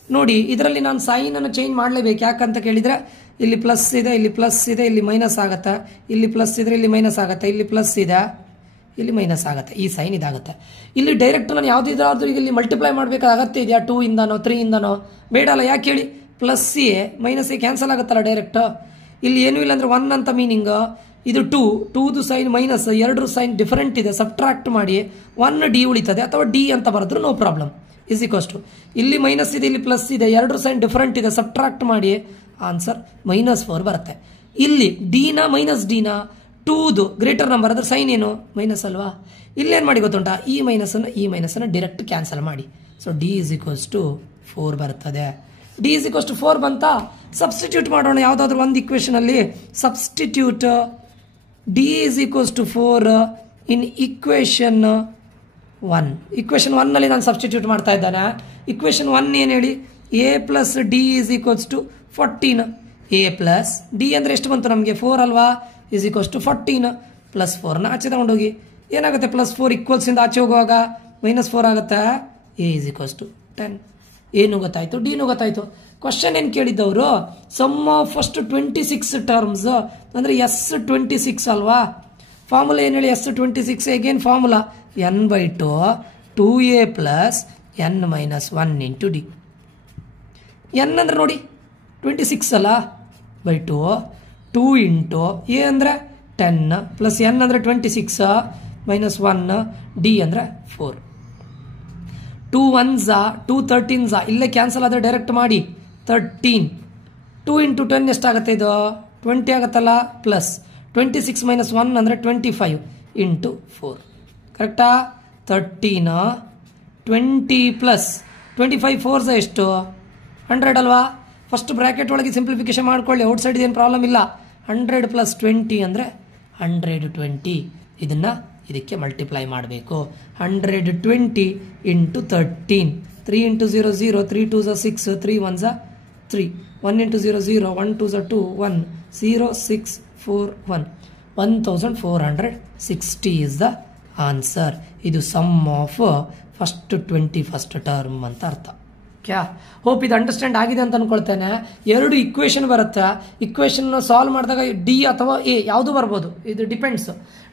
ನೋಡಿ ಇದರಲ್ಲಿ ನಾನು ಸೈನ್ ಅನ್ನು ಚೇಂಜ್ ಮಾಡಲೇಬೇಕು. ಯಾಕಂತ ಕೇಳಿದರೆ ಇಲ್ಲಿ ಪ್ಲಸ್ ಇದೆ, ಇಲ್ಲಿ ಪ್ಲಸ್ ಇದೆ, ಇಲ್ಲಿ ಮೈನಸ್ ಆಗುತ್ತೆ, ಇಲ್ಲಿ ಪ್ಲಸ್ ಇದ್ರೆ ಇಲ್ಲಿ ಮೈನಸ್ ಆಗುತ್ತೆ, ಇಲ್ಲಿ ಪ್ಲಸ್ ಇದೆ, ಇಲ್ಲಿ ಮೈನಸ್ ಆಗುತ್ತೆ. ಈ ಸೈನ್ ಇದಾಗುತ್ತೆ. ಇಲ್ಲಿ ಡೈರೆಕ್ಟ್ ನಾನು ಯಾವುದಿದ್ರಾದ್ರೂ ಈಗ ಇಲ್ಲಿ ಮಲ್ಟಿಪ್ಲೈ ಮಾಡಬೇಕಾದ ಅಗತ್ಯ ಇದೆಯಾ? 2 ಇಂದನೋ 3 ಇಂದನೋ? ಬೇಡ ಅಲ್ಲ. ಯಾಕೆ ಹೇಳಿ? Plus A minus A cancel ಆಗುತ್ತಲ್ಲ ಡೈರೆಕ್ಟ್. ಇಲ್ಲಿ ಏನೂ ಇಲ್ಲ ಅಂದ್ರೆ 1 ಅಂತ ಮೀನಿಂಗ್. ಇದು 2ದು ಸೈನ್ ಮೈನಸ್, ಎರಡರ ಸೈನ್ ಡಿಫರೆಂಟ್ ಇದೆ, ಸಬ್ಟ್ರಾಕ್ಟ್ ಮಾಡಿ 1D ಉಳಿತದೆ. ಅಥವಾ ಡಿ ಅಂತ ಬರೆದ್ರು no problem. Is equals to ಇಲ್ಲಿ ಮೈನಸ್ ಇದೆ, ಇಲ್ಲಿ ಪ್ಲಸ್ ಇದೆ, ಎರಡರ ಸೈನ್ ಡಿಫರೆಂಟ್ ಇದೆ, ಸಬ್ಟ್ರಾಕ್ಟ್ ಮಾಡಿ ಆನ್ಸರ್ -4 ಬರುತ್ತೆ. ಇಲ್ಲಿ ಡಿನ -Dನ 2ದು ಗ್ರೇಟರ್ ನಂಬರ್ ಅದ್ರ ಸೈನ್ ಏನು? ಮೈನಸ್ ಅಲ್ವಾ. ಇಲ್ಲೇನು ಮಾಡಿ ಗೊತ್ತುಂಟಾ? ಈ ಮೈನಸನ್ನು ಡೈರೆಕ್ಟ್ ಕ್ಯಾನ್ಸಲ್ ಮಾಡಿ. So D is equals to 4 ಬರ್ತದೆ. D is equals to 4 ಬಂತ. ಸಬ್ಸ್ಟಿಟ್ಯೂಟ್ ಮಾಡೋಣ ಯಾವುದಾದ್ರೂ ಒಂದು ಇಕ್ವೇಶನ್ ಅಲ್ಲಿ. Substitute D is equals to 4 in equation 1. Equation 1 ನಲ್ಲಿ ನಾನು ಸಬ್ಸ್ಟಿಟ್ಯೂಟ್ ಮಾಡ್ತಾ ಇದ್ದಾನೆ. ಇಕ್ವೇಶನ್ 1 ಏನು ಹೇಳಿ? A+D is equals to 14. A+D ಅಂದ್ರೆ ಎಷ್ಟು ಬಂತು ನಮಗೆ? 4 ಅಲ್ವಾ. is equals to 14 +4ನ ಆಚೆ ತಗೊಂಡೋಗಿ ಏನಾಗುತ್ತೆ? +4 ಈಕ್ವಲ್ಸ್ ಇಂದ ಆಚೆ ಹೋಗುವಾಗ -4 ಆಗುತ್ತೆ. A is equals to 10. ಏನು ಗೊತ್ತಾಯ್ತು? ಡಿನೂ ಗೊತ್ತಾಯ್ತು. ಕ್ವಶನ್ ಏನು ಕೇಳಿದ್ದವರು? ಸಮ್ ಆಫ್ ಫಸ್ಟ್ 26 ಟರ್ಮ್ಸ್ ಅಂದ್ರೆ S26 ಅಲ್ವಾ. ಫಾರ್ಮುಲಾ ಏನು ಹೇಳಿ? S26 again formula n/2 2a + n - 1 × D. n ಅಂದ್ರೆ ನೋಡಿ 26 ಅಲ್ಲ, /2 2 × a ಅಂದ್ರೆ 10 ಪ್ಲಸ್ n ಅಂದ್ರೆ 26 -1 D ಅಂದ್ರೆ 4. 2 1s 2 13s ಇಲ್ಲೇ ಕ್ಯಾನ್ಸಲ್ ಆದರೆ ಡೈರೆಕ್ಟ್ ಮಾಡಿ 13. 2 × 10 ಎಷ್ಟಾಗುತ್ತೆ? ಇದು 20 ಆಗುತ್ತಲ್ಲ. ಪ್ಲಸ್ 26 - 1 ಅಂದರೆ 25 × 4. ಕರೆಕ್ಟಾ? 13 20 ಪ್ಲಸ್ 25 4s ಎಷ್ಟು? 100 ಅಲ್ವಾ. ಫಸ್ಟ್ ಬ್ರ್ಯಾಕೆಟ್ ಒಳಗೆ ಸಿಂಪ್ಲಿಫಿಕೇಶನ್ ಮಾಡ್ಕೊಳ್ಳಿ. ಔಟ್ ಸೈಡ್ ಏನು ಪ್ರಾಬ್ಲಮ್ ಇಲ್ಲ. 100 + 20 ಅಂದರೆ 120. ಇದನ್ನ ಇದಕ್ಕೆ ಮಲ್ಟಿಪ್ಲೈ ಮಾಡಬೇಕು. 120 × 13. 3 × 0 0, 3 2s 6, 3 1s 3, 1 × 0 0, 1 2s 2, 1 0 6 4 1, 1460 is the answer. ಇದು sum of first 21st term ಅಂತ ಅರ್ಥ. ಕ್ಯಾ ಹೋಪ್ ಇದು ಅಂಡರ್ಸ್ಟ್ಯಾಂಡ್ ಆಗಿದೆ ಅಂತ ಅನ್ಕೊಳ್ತೇನೆ. 2 ಇಕ್ವೇಶನ್ ಬರುತ್ತೆ. ಇಕ್ವೇಶನ್ ಸಾಲ್ವ್ ಮಾಡಿದಾಗ ಡಿ ಅಥವಾ ಎ ಯಾವುದು ಬರ್ಬೋದು, ಇದು ಡಿಪೆಂಡ್ಸ್.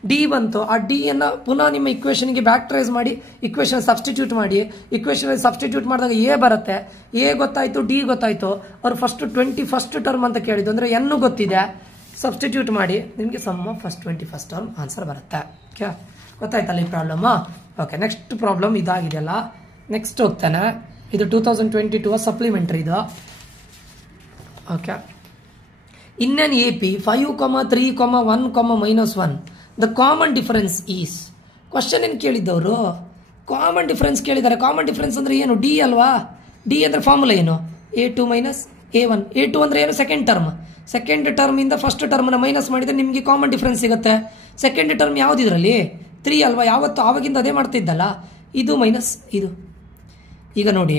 ಡಿ ಬಂತು, ಆ ಡಿ ಅನ್ನ ಪುನಃ ನಿಮ್ಮ ಇಕ್ವೇಶನ್ಗೆ ಬ್ಯಾಕ್ಟ್ರೈಸ್ ಮಾಡಿ ಇಕ್ವೇಶನ್ ಸಬ್ಸ್ಟಿಟ್ಯೂಟ್ ಮಾಡಿ. ಇಕ್ವೇಶನ್ ಸಬ್ಸ್ಟಿಟ್ಯೂಟ್ ಮಾಡಿದಾಗ ಎ ಬರುತ್ತೆ. ಎ ಗೊತ್ತಾಯ್ತು, ಡಿ ಗೊತ್ತಾಯ್ತು. ಅವ್ರು ಫಸ್ಟ್ 21st ಟರ್ಮ್ ಅಂತ ಕೇಳಿದ್ದು, ಅಂದ್ರೆ ಎನ್ ಗೊತ್ತಿದೆ. ಸಬ್ಸ್ಟಿಟ್ಯೂಟ್ ಮಾಡಿ ನಿಮಗೆ sum of first 21st term answer ಬರುತ್ತೆ. ಓಕೆ, ಗೊತ್ತಾಯ್ತಲ್ಲ ಈ ಪ್ರಾಬ್ಲಮ್. ಓಕೆ, ನೆಕ್ಸ್ಟ್ ಪ್ರಾಬ್ಲಮ್ ಇದಾಗಿದೆಯಲ್ಲ. ನೆಕ್ಸ್ಟ್ ಹೋಗ್ತಾನೆ. ಇದು 2022 ಸಪ್ಲಿಮೆಂಟರಿ ಇದು. Okay, in an AP 5, 3, 1, -1 the common difference is. Question ಏನು ಕೇಳಿದ್ದವರು, ಕಾಮನ್ ಡಿಫರೆನ್ಸ್ ಕೇಳಿದ್ದಾರೆ. ಕಾಮನ್ ಡಿಫರೆನ್ಸ್ ಅಂದ್ರೆ ಏನು? ಡಿ ಅಲ್ವಾ. ಡಿ ಅಂದ್ರೆ ಫಾರ್ಮುಲಾ ಏನು? A2 - A1. A2 ಅಂದ್ರೆ ಏನು? Second term. ಸೆಕೆಂಡ್ ಟರ್ಮ್ ಇಂದ ಫಸ್ಟ್ ಟರ್ಮ್ ನ ಮೈನಸ್ ಮಾಡಿದ್ರೆ ನಿಮಗೆ ಕಾಮನ್ ಡಿಫರೆನ್ಸ್ ಸಿಗುತ್ತೆ. ಸೆಕೆಂಡ್ ಟರ್ಮ್ ಯಾವ್ದಿದ್ರಲ್ಲಿ? 3 ಅಲ್ವಾ. ಯಾವತ್ತು ಆವಾಗಿಂದ ಅದೇ ಮಾಡ್ತಿದ್ದಲ್ಲ. ಇದು ಮೈನಸ್ ಇದು. ಈಗ ನೋಡಿ,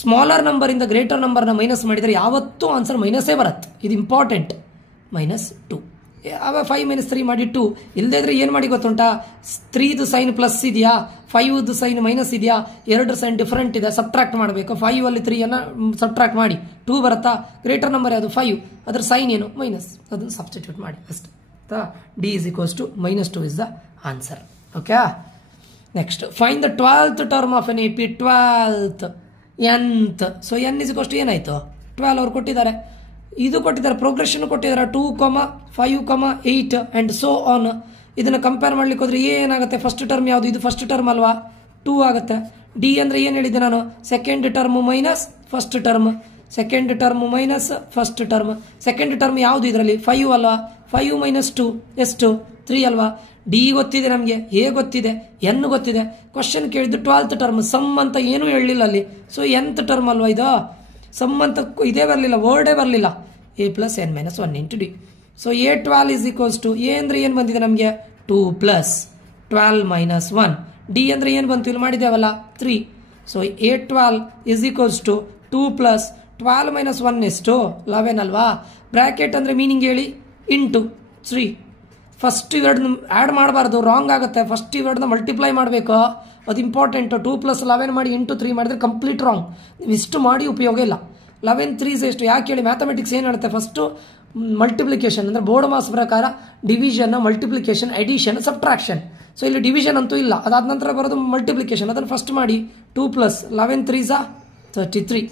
ಸ್ಮಾಲರ್ ನಂಬರ್ ಇಂದ ಗ್ರೇಟರ್ ನಂಬರ್ನ ಮೈನಸ್ ಮಾಡಿದರೆ ಯಾವತ್ತೂ ಆನ್ಸರ್ ಮೈನಸ್ಸೇ ಬರುತ್ತೆ. ಇದು ಇಂಪಾರ್ಟೆಂಟ್. -2. ಆವಾಗ 5 - 3 ಮಾಡಿ 2. ಇಲ್ಲದೇ ಇದ್ರೆ ಏನು ಮಾಡಿ ಗೊತ್ತುಂಟಾ? 3ದು ಸೈನ್ ಪ್ಲಸ್ ಇದೆಯಾ, 5ದು ಸೈನ್ ಮೈನಸ್ ಇದೆಯಾ, 2 ಸೈನ್ ಡಿಫರೆಂಟ್ ಇದೆ, ಸಬ್ಟ್ರಾಕ್ಟ್ ಮಾಡಬೇಕು. 5 ಅಲ್ಲಿ 3 ಅನ್ನ ಸಬ್ಟ್ರಾಕ್ಟ್ ಮಾಡಿ 2 ಬರುತ್ತಾ? ಗ್ರೇಟರ್ ನಂಬರ್ ಯಾವುದು? 5. ಅದರ ಸೈನ್ ಏನು? ಮೈನಸ್. ಅದನ್ನು ಸಬ್ಸ್ಟಿಟ್ಯೂಟ್ ಮಾಡಿ ಅಷ್ಟೇ. D is equals to -2 is the answer. Okay, next find the 12th term of N AP. 12th nth. So n is equals to ಏನಾಯ್ತು? 12 ಅವ್ರು ಕೊಟ್ಟಿದ್ದಾರೆ. ಇದು ಕೊಟ್ಟಿದ್ದಾರೆ, ಪ್ರೋಗ್ರೆಷನ್ ಕೊಟ್ಟಿದ್ದಾರೆ. 2, 5, 8 ಅಂಡ್ ಸೋ ಆನ್. ಇದನ್ನ ಕಂಪೇರ್ ಮಾಡ್ಲಿಕ್ಕೆ ಹೋದ್ರೆ ಏನಾಗುತ್ತೆ? ಫಸ್ಟ್ ಟರ್ಮ್ ಯಾವುದು? ಇದು ಫಸ್ಟ್ ಟರ್ಮ್ ಅಲ್ವಾ, 2 ಆಗುತ್ತೆ. ಡಿ ಅಂದ್ರೆ ಏನು ಹೇಳಿದ್ದೆ ನಾನು? Second term minus first term. Second term minus first term. Second term ಯಾವುದು ಇದರಲ್ಲಿ? 5 ಅಲ್ವಾ. 5 - 2 ಎಷ್ಟು? 3 ಅಲ್ವಾ. ಡಿ ಗೊತ್ತಿದೆ ನಮಗೆ, ಎ ಗೊತ್ತಿದೆ, ಎನ್ ಗೊತ್ತಿದೆ. ಕ್ವಶನ್ ಕೇಳಿದ್ದು 12th ಟರ್ಮ್. ಸಮ್ ಅಂತ ಏನು ಹೇಳಲಿಲ್ಲ ಅಲ್ಲಿ. ಸೊ nth ಟರ್ಮ್ ಅಲ್ವಾ ಇದು. ಸಮ್ ಅಂತ ಇದೇ ಬರಲಿಲ್ಲ, ವರ್ಡೇ ಬರಲಿಲ್ಲ. A + n - 1 × D. So A12 is equals to, A ಅಂದ್ರೆ ಏನು ಬಂದಿದೆ ನಮಗೆ? 2 + 12 - 1. ಡಿ ಅಂದ್ರೆ ಏನು ಬಂತು? ಇಲ್ಲಿ ಮಾಡಿದ್ದೇವಲ್ಲ 3. So A12 is equals to 2 + 12 - 1 ಎಷ್ಟು? 11 ಅಲ್ವಾ. ಬ್ರಾಕೆಟ್ ಅಂದ್ರೆ ಮೀನಿಂಗ್ ಹೇಳಿ? ಇಂಟು 3. ಫಸ್ಟ್ ಇವೆರಡನ್ನ ಆ್ಯಡ್ ಮಾಡಬಾರ್ದು, ರಾಂಗ್ ಆಗುತ್ತೆ. ಫಸ್ಟ್ ಇವೆರಡನ್ನ ಮಲ್ಟಿಪ್ಲೈ ಮಾಡಬೇಕು, ಅದು ಇಂಪಾರ್ಟೆಂಟ್. 2 + 11 ಮಾಡಿ ಇಂಟು 3 ಮಾಡಿದ್ರೆ ಕಂಪ್ಲೀಟ್ ರಾಂಗ್. ನೀವು ಇಷ್ಟು ಮಾಡಿ ಉಪಯೋಗ ಇಲ್ಲ. 11 3s ಎಷ್ಟು? ಯಾಕೆ ಹೇಳಿ? ಮ್ಯಾಥಮೆಟಿಕ್ಸ್ ಏನು ಹೇಳುತ್ತೆ? ಫಸ್ಟು ಮಲ್ಟಿಪ್ಲಿಕೇಶನ್ ಅಂದರೆ ಬೋರ್ಡ್ ಮಾಸ್ ಪ್ರಕಾರ division, multiplication, addition, subtraction. So ಇಲ್ಲಿ ಡಿವಿಷನ್ ಅಂತೂ ಇಲ್ಲ. ಅದಾದ ನಂತರ ಬರೋದು ಮಲ್ಟಿಪ್ಲಿಕೇಶನ್. ಅದನ್ನು ಫಸ್ಟ್ ಮಾಡಿ. 2 + 11 3s 33.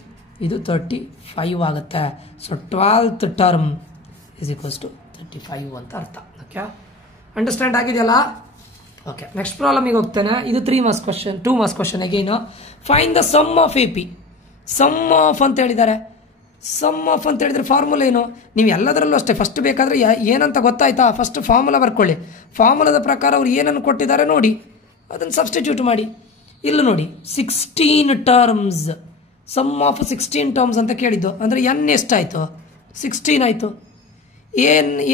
ಇದು 35 ಆಗುತ್ತೆ. So 12th term is equals to 35 ಅಂತ ಅರ್ಥ. ಓಕೆ, ಅಂಡರ್ಸ್ಟ್ಯಾಂಡ್ ಆಗಿದೆಯಲ್ಲ? ಓಕೆ, ನೆಕ್ಸ್ಟ್ ಪ್ರಾಬ್ಲಮಿಗೆ ಹೋಗ್ತೇನೆ. ಇದು 3 marks question, 2 marks question again. Find the sum of AP. Sum of ಅಂತ ಹೇಳಿದ್ದಾರೆ. ಸಮ್ ಆಫ್ ಅಂತ ಹೇಳಿದ್ರೆ ಫಾರ್ಮುಲಾ ಏನು? ನೀವು ಎಲ್ಲದರಲ್ಲೂ ಅಷ್ಟೇ, ಫಸ್ಟ್ ಬೇಕಾದರೆ ಏನಂತ ಗೊತ್ತಾಯ್ತಾ? ಫಸ್ಟ್ ಫಾರ್ಮುಲಾ ಬರ್ಕೊಳ್ಳಿ. ಫಾರ್ಮುಲಾದ ಪ್ರಕಾರ ಅವ್ರು ಏನನ್ನು ಕೊಟ್ಟಿದ್ದಾರೆ ನೋಡಿ, ಅದನ್ನು ಸಬ್ಸ್ಟಿಟ್ಯೂಟ್ ಮಾಡಿ. ಇಲ್ಲಿ ನೋಡಿ, 16 ಟರ್ಮ್ಸ್. ಸಮ್ ಆಫ್ 16 ಟರ್ಮ್ಸ್ ಅಂತ ಕೇಳಿದ್ದು. ಅಂದರೆ n ಎಷ್ಟಾಯಿತು? 16 ಆಯಿತು.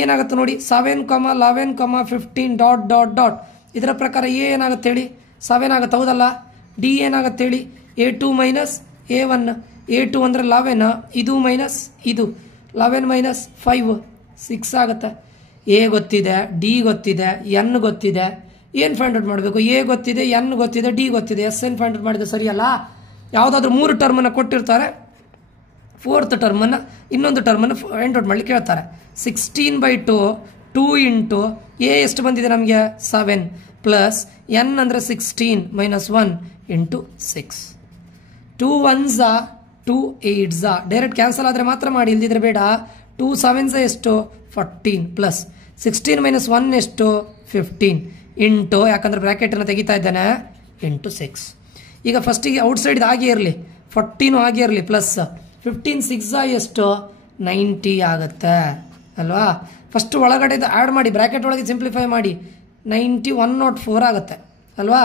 ಏನಾಗುತ್ತೆ ನೋಡಿ, 7, 11, 15 ... ಇದರ ಪ್ರಕಾರ ಏನಾಗುತ್ತೆ ಹೇಳಿ? 7 ಆಗುತ್ತೆ, ಹೌದಲ್ಲ. ಡಿ ಏನಾಗುತ್ತೆ ಹೇಳಿ? A2 - A1. A2 ಅಂದರೆ 11, ಇದು ಮೈನಸ್ ಇದು 11 - 5 6 ಆಗುತ್ತೆ. ಎ ಗೊತ್ತಿದೆ, ಡಿ ಗೊತ್ತಿದೆ, ಎನ್ ಗೊತ್ತಿದೆ. ಏನು ಫೈಂಡ್ ಔಟ್ ಮಾಡಬೇಕು? ಎ ಗೊತ್ತಿದೆ, ಎನ್ ಗೊತ್ತಿದೆ, ಡಿ ಗೊತ್ತಿದೆ. ಎಸ್ ಏನು ಫೈಂಡ್ ಔಟ್ ಮಾಡಿದೆ? ಸರಿಯಲ್ಲ. ಯಾವುದಾದ್ರೂ 3 ಟರ್ಮನ್ನು ಕೊಟ್ಟಿರ್ತಾರೆ, 4th ಟರ್ಮನ್ನು ಇನ್ನೊಂದು ಟರ್ಮನ್ನು ಫೈಂಡ್ ಔಟ್ ಮಾಡಲಿಕ್ಕೆ ಹೇಳ್ತಾರೆ. 16/2 2 ಇಂಟು ಎ ಎಷ್ಟು ಬಂದಿದೆ ನಮಗೆ? 7 ಪ್ಲಸ್ ಎನ್ ಅಂದರೆ 16 - 1 into 6. 2 1s 2 8s. Direct cancel ಆದರೆ ಮಾತ್ರ ಮಾಡಿ, ಇಲ್ದಿದ್ರೆ ಬೇಡ. 2 7s ಎಷ್ಟು? 14 ಪ್ಲಸ್ 16 - 1 ಎಷ್ಟು? 15 ಇಂಟು, ಯಾಕಂದ್ರೆ ಬ್ರ್ಯಾಕೆಟನ್ನು ತೆಗಿತಾ ಇದ್ದಾನೆ, ಇಂಟು 6. ಈಗ ಫಸ್ಟಿಗೆ ಔಟ್ಸೈಡ್ ಹಾಗೆ ಇರಲಿ, 14 ಹಾಗೆ ಇರಲಿ, ಪ್ಲಸ್ 15 6 ಎಷ್ಟು? 90 ಆಗುತ್ತೆ ಅಲ್ವಾ. ಫಸ್ಟ್ ಒಳಗಡೆ ಆ್ಯಡ್ ಮಾಡಿ, ಬ್ರ್ಯಾಕೆಟ್ ಒಳಗೆ ಸಿಂಪ್ಲಿಫೈ ಮಾಡಿ. 90 104 ಆಗುತ್ತೆ ಅಲ್ವಾ.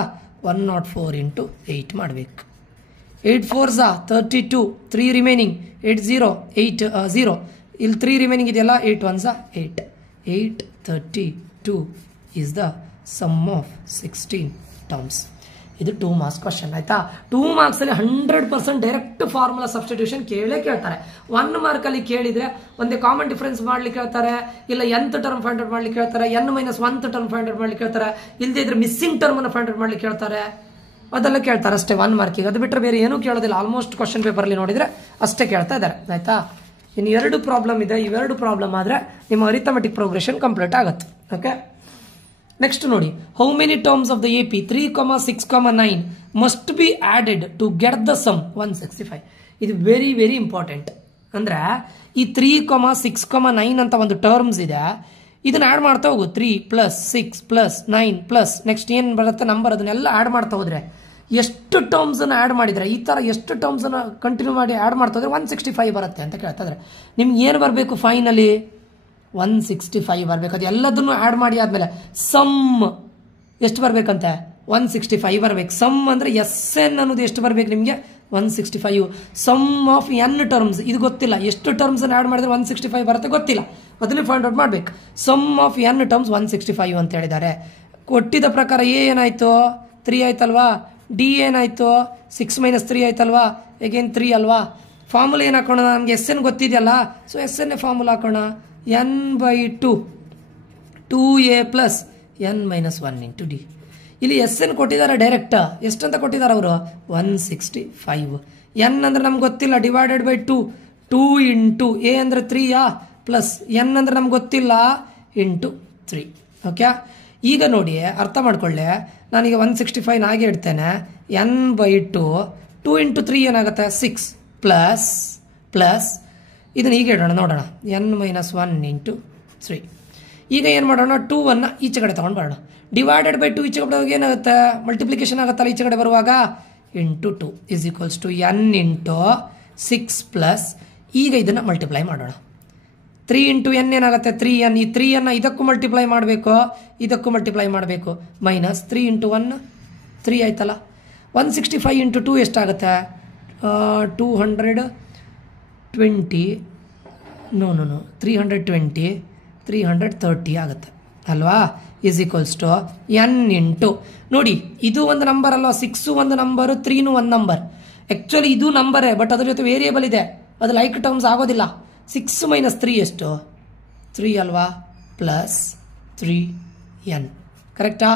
104 ಇಂಟು 8 ಮಾಡಬೇಕು. 8 4s 32, 3 ರಿಮೈನಿಂಗ್, 8 0 8 0. ಇಲ್ಲಿ 3 ರಿಮೈನಿಂಗ್ ಇದೆಯಲ್ಲ, 8 1s 8. 832 is the sum of 16 terms. ಇದು 2 ಮಾರ್ಕ್ಸ್ ಕ್ವಶನ್ ಆಯ್ತಾ. 2 ಮಾರ್ಕ್ಸಲ್ಲಿ 100% ಡೈರೆಕ್ಟ್ ಫಾರ್ಮುಲಾ ಸಬ್ಸ್ಟಿಟ್ಯೂಷನ್ ಕೇಳ್ತಾರೆ. 1 ಮಾರ್ಕಲ್ಲಿ ಕೇಳಿದ್ರೆ ಒಂದೇ ಕಾಮನ್ ಡಿಫರೆನ್ಸ್ ಮಾಡ್ಲಿಕ್ಕೆ ಹೇಳ್ತಾರೆ, ಇಲ್ಲ nth ಟರ್ಮ್ ಫೈಂಡ್ ಔಟ್ ಮಾಡ್ಲಿಕ್ಕೆ ಹೇಳ್ತಾರೆ, n - 1th term find out ಮಾಡ್ಲಿಕ್ಕೆ ಹೇಳ್ತಾರೆ, ಇಲ್ಲದೇ ಇದ್ರೆ ಮಿಸ್ಸಿಂಗ್ ಟರ್ಮ್ ಅನ್ನು ಫೈಂಡ್ ಔಟ್ ಮಾಡ್ಲಿಕ್ಕೆ ಹೇಳ್ತಾರೆ. ಅದೆಲ್ಲ ಕೇಳ್ತಾರೆ ಅಷ್ಟೇ 1 ಮಾರ್ಕಿಗೆ. ಅದು ಬಿಟ್ಟರೆ ಬೇರೆ ಏನೂ ಕೇಳೋದಿಲ್ಲ. ಆಲ್ಮೋಸ್ಟ್ ಕ್ವಶನ್ ಪೇಪರಲ್ಲಿ ನೋಡಿದರೆ ಅಷ್ಟೇ ಕೇಳ್ತಾ ಇದ್ದಾರೆ. ಆಯಿತಾ? ಇನ್ನು 2 ಪ್ರಾಬ್ಲಮ್ ಇದೆ. ಇವೆರಡು ಪ್ರಾಬ್ಲಮ್ ಆದರೆ ನಿಮ್ಮ ಅರಿಥಮೆಟಿಕ್ ಪ್ರೋಗ್ರೆಷನ್ ಕಂಪ್ಲೀಟ್ ಆಗುತ್ತೆ. ಓಕೆ, ನೆಕ್ಸ್ಟ್ ನೋಡಿ, how many terms of the AP 3, 6, 9 must be added to get the sum 165. ಇದು ವೆರಿ ವೆರಿ ಇಂಪಾರ್ಟೆಂಟ್. ಅಂದರೆ ಈ 3, 6, 9 ಅಂತ ಒಂದು ಟರ್ಮ್ಸ್ ಇದೆ. ಇದನ್ನ ಆ್ಯಡ್ ಮಾಡ್ತಾ ಹೋಗು. 3 + 6 + 9 + ನೆಕ್ಸ್ಟ್ ಏನು ಬರುತ್ತೆ ನಂಬರ್, ಅದನ್ನೆಲ್ಲ ಆ್ಯಡ್ ಮಾಡ್ತಾ ಹೋದ್ರೆ ಎಷ್ಟು ಟರ್ಮ್ಸನ್ನು ಆ್ಯಡ್ ಮಾಡಿದರೆ, ಈ ಥರ ಎಷ್ಟು ಟರ್ಮ್ಸನ್ನು ಕಂಟಿನ್ಯೂ ಮಾಡಿ ಆ್ಯಡ್ ಮಾಡ್ತಾ ಹೋದ್ರೆ 165 ಬರುತ್ತೆ ಅಂತ ಕೇಳ್ತಾ ಇದ್ದಾರೆ. ನಿಮ್ಗೆ ಏನು ಬರಬೇಕು ಫೈನಲಿ? 165 ಬರಬೇಕು. ಅದು ಎಲ್ಲದನ್ನು ಆ್ಯಡ್ ಮಾಡಿ ಆದಮೇಲೆ ಸಮ್ ಎಷ್ಟು ಬರಬೇಕಂತೆ? 165 ಬರಬೇಕು. ಸಮ್ ಅಂದರೆ SN ಅನ್ನೋದು ಎಷ್ಟು ಬರಬೇಕು ನಿಮಗೆ? 165. ಸಮ್ ಆಫ್ n ಟರ್ಮ್ಸ್, ಇದು ಗೊತ್ತಿಲ್ಲ. ಎಷ್ಟು ಟರ್ಮ್ಸನ್ನು ಆ್ಯಡ್ ಮಾಡಿದ್ರೆ 165 ಬರುತ್ತೆ ಗೊತ್ತಿಲ್ಲ. ಅದನ್ನೇ ಫೈಂಡ್ ಔಟ್ ಮಾಡಬೇಕು. ಸಮ್ ಆಫ್ n ಟರ್ಮ್ಸ್ 165 ಅಂತ ಹೇಳಿದ್ದಾರೆ. ಕೊಟ್ಟಿದ್ದ ಪ್ರಕಾರ A ಏನಾಯಿತು? 3 ಆಯ್ತಲ್ವಾ? D ಏನಾಯಿತು? 6 - 3 ಆಯ್ತಲ್ವಾ? ಎಗೇನ್ 3 ಅಲ್ವಾ? ಫಾರ್ಮುಲಾ ಏನು ಹಾಕೋಣ? ನಮಗೆ SN ಗೊತ್ತಿದೆಯಲ್ಲ, ಸೊ SN ಫಾರ್ಮುಲಾ ಹಾಕೋಣ. n/2 2a + n - 1 × d. ಇಲ್ಲಿ SN ಕೊಟ್ಟಿದ್ದಾರೆ ಡೈರೆಕ್ಟ್. ಎಷ್ಟಂತ ಕೊಟ್ಟಿದ್ದಾರೆ ಅವರು? 165. n ಅಂದರೆ ನಮ್ಗೆ ಗೊತ್ತಿಲ್ಲ, ಡಿವೈಡೆಡ್/2 2 × a ಅಂದರೆ 3 ಪ್ಲಸ್ n ಅಂದರೆ ನಮ್ಗೆ ಗೊತ್ತಿಲ್ಲ × 3. ಓಕೆ, ಈಗ ನೋಡಿ ಅರ್ಥ ಮಾಡ್ಕೊಳ್ಳಿ. ನಾನೀಗ 165 ಹಾಗೆ ಇಡ್ತೇನೆ. n/2 2 × 3 ಏನಾಗುತ್ತೆ? 6 ಪ್ಲಸ್ ಇದನ್ನು ಹೀಗೆ ಇಡೋಣ, ನೋಡೋಣ. n - 1 × 3. ಈಗ ಏನು ಮಾಡೋಣ? 2 ಈಚೆ ಕಡೆ ತೊಗೊಂಡು ಬರೋಣ. ಡಿವೈಡೆಡ್/2 ಈಚೆ ಕಡೆ ಹೋಗಿ ಏನಾಗುತ್ತೆ? ಮಲ್ಟಿಪ್ಲಿಕೇಶನ್ ಆಗುತ್ತಲ್ಲ ಈಚೆ ಕಡೆ ಬರುವಾಗ. × 2 = n × 6 ಪ್ಲಸ್ ಈಗ ಇದನ್ನು ಮಲ್ಟಿಪ್ಲೈ ಮಾಡೋಣ. 3 × n ಏನಾಗುತ್ತೆ? 3n. ಈ 3n ಇದಕ್ಕೂ ಮಲ್ಟಿಪ್ಲೈ ಮಾಡಬೇಕು, ಇದಕ್ಕೂ ಮಲ್ಟಿಪ್ಲೈ ಮಾಡಬೇಕು. ಮೈನಸ್ 3 × 1 3 ಆಯ್ತಲ್ಲ. 165 × 2 ಎಷ್ಟಾಗುತ್ತೆ? 220 320 330 ಆಗುತ್ತೆ ಅಲ್ವಾ? = n × ನೋಡಿ, ಇದು ಒಂದು ನಂಬರ್ ಅಲ್ವಾ? 6 ಒಂದು ನಂಬರು, 3 ಒಂದು ನಂಬರ್. ಆ್ಯಕ್ಚುಲಿ ಇದು ನಂಬರೇ, ಬಟ್ ಅದ್ರ ಜೊತೆ ವೇರಿಯೇಬಲ್ ಇದೆ. ಅದು ಲೈಕ್ ಟರ್ಮ್ಸ್ ಆಗೋದಿಲ್ಲ. 6 - 3 ಎಷ್ಟು? 3 ಅಲ್ವಾ? Plus 3n. ಕರೆಕ್ಟಾ?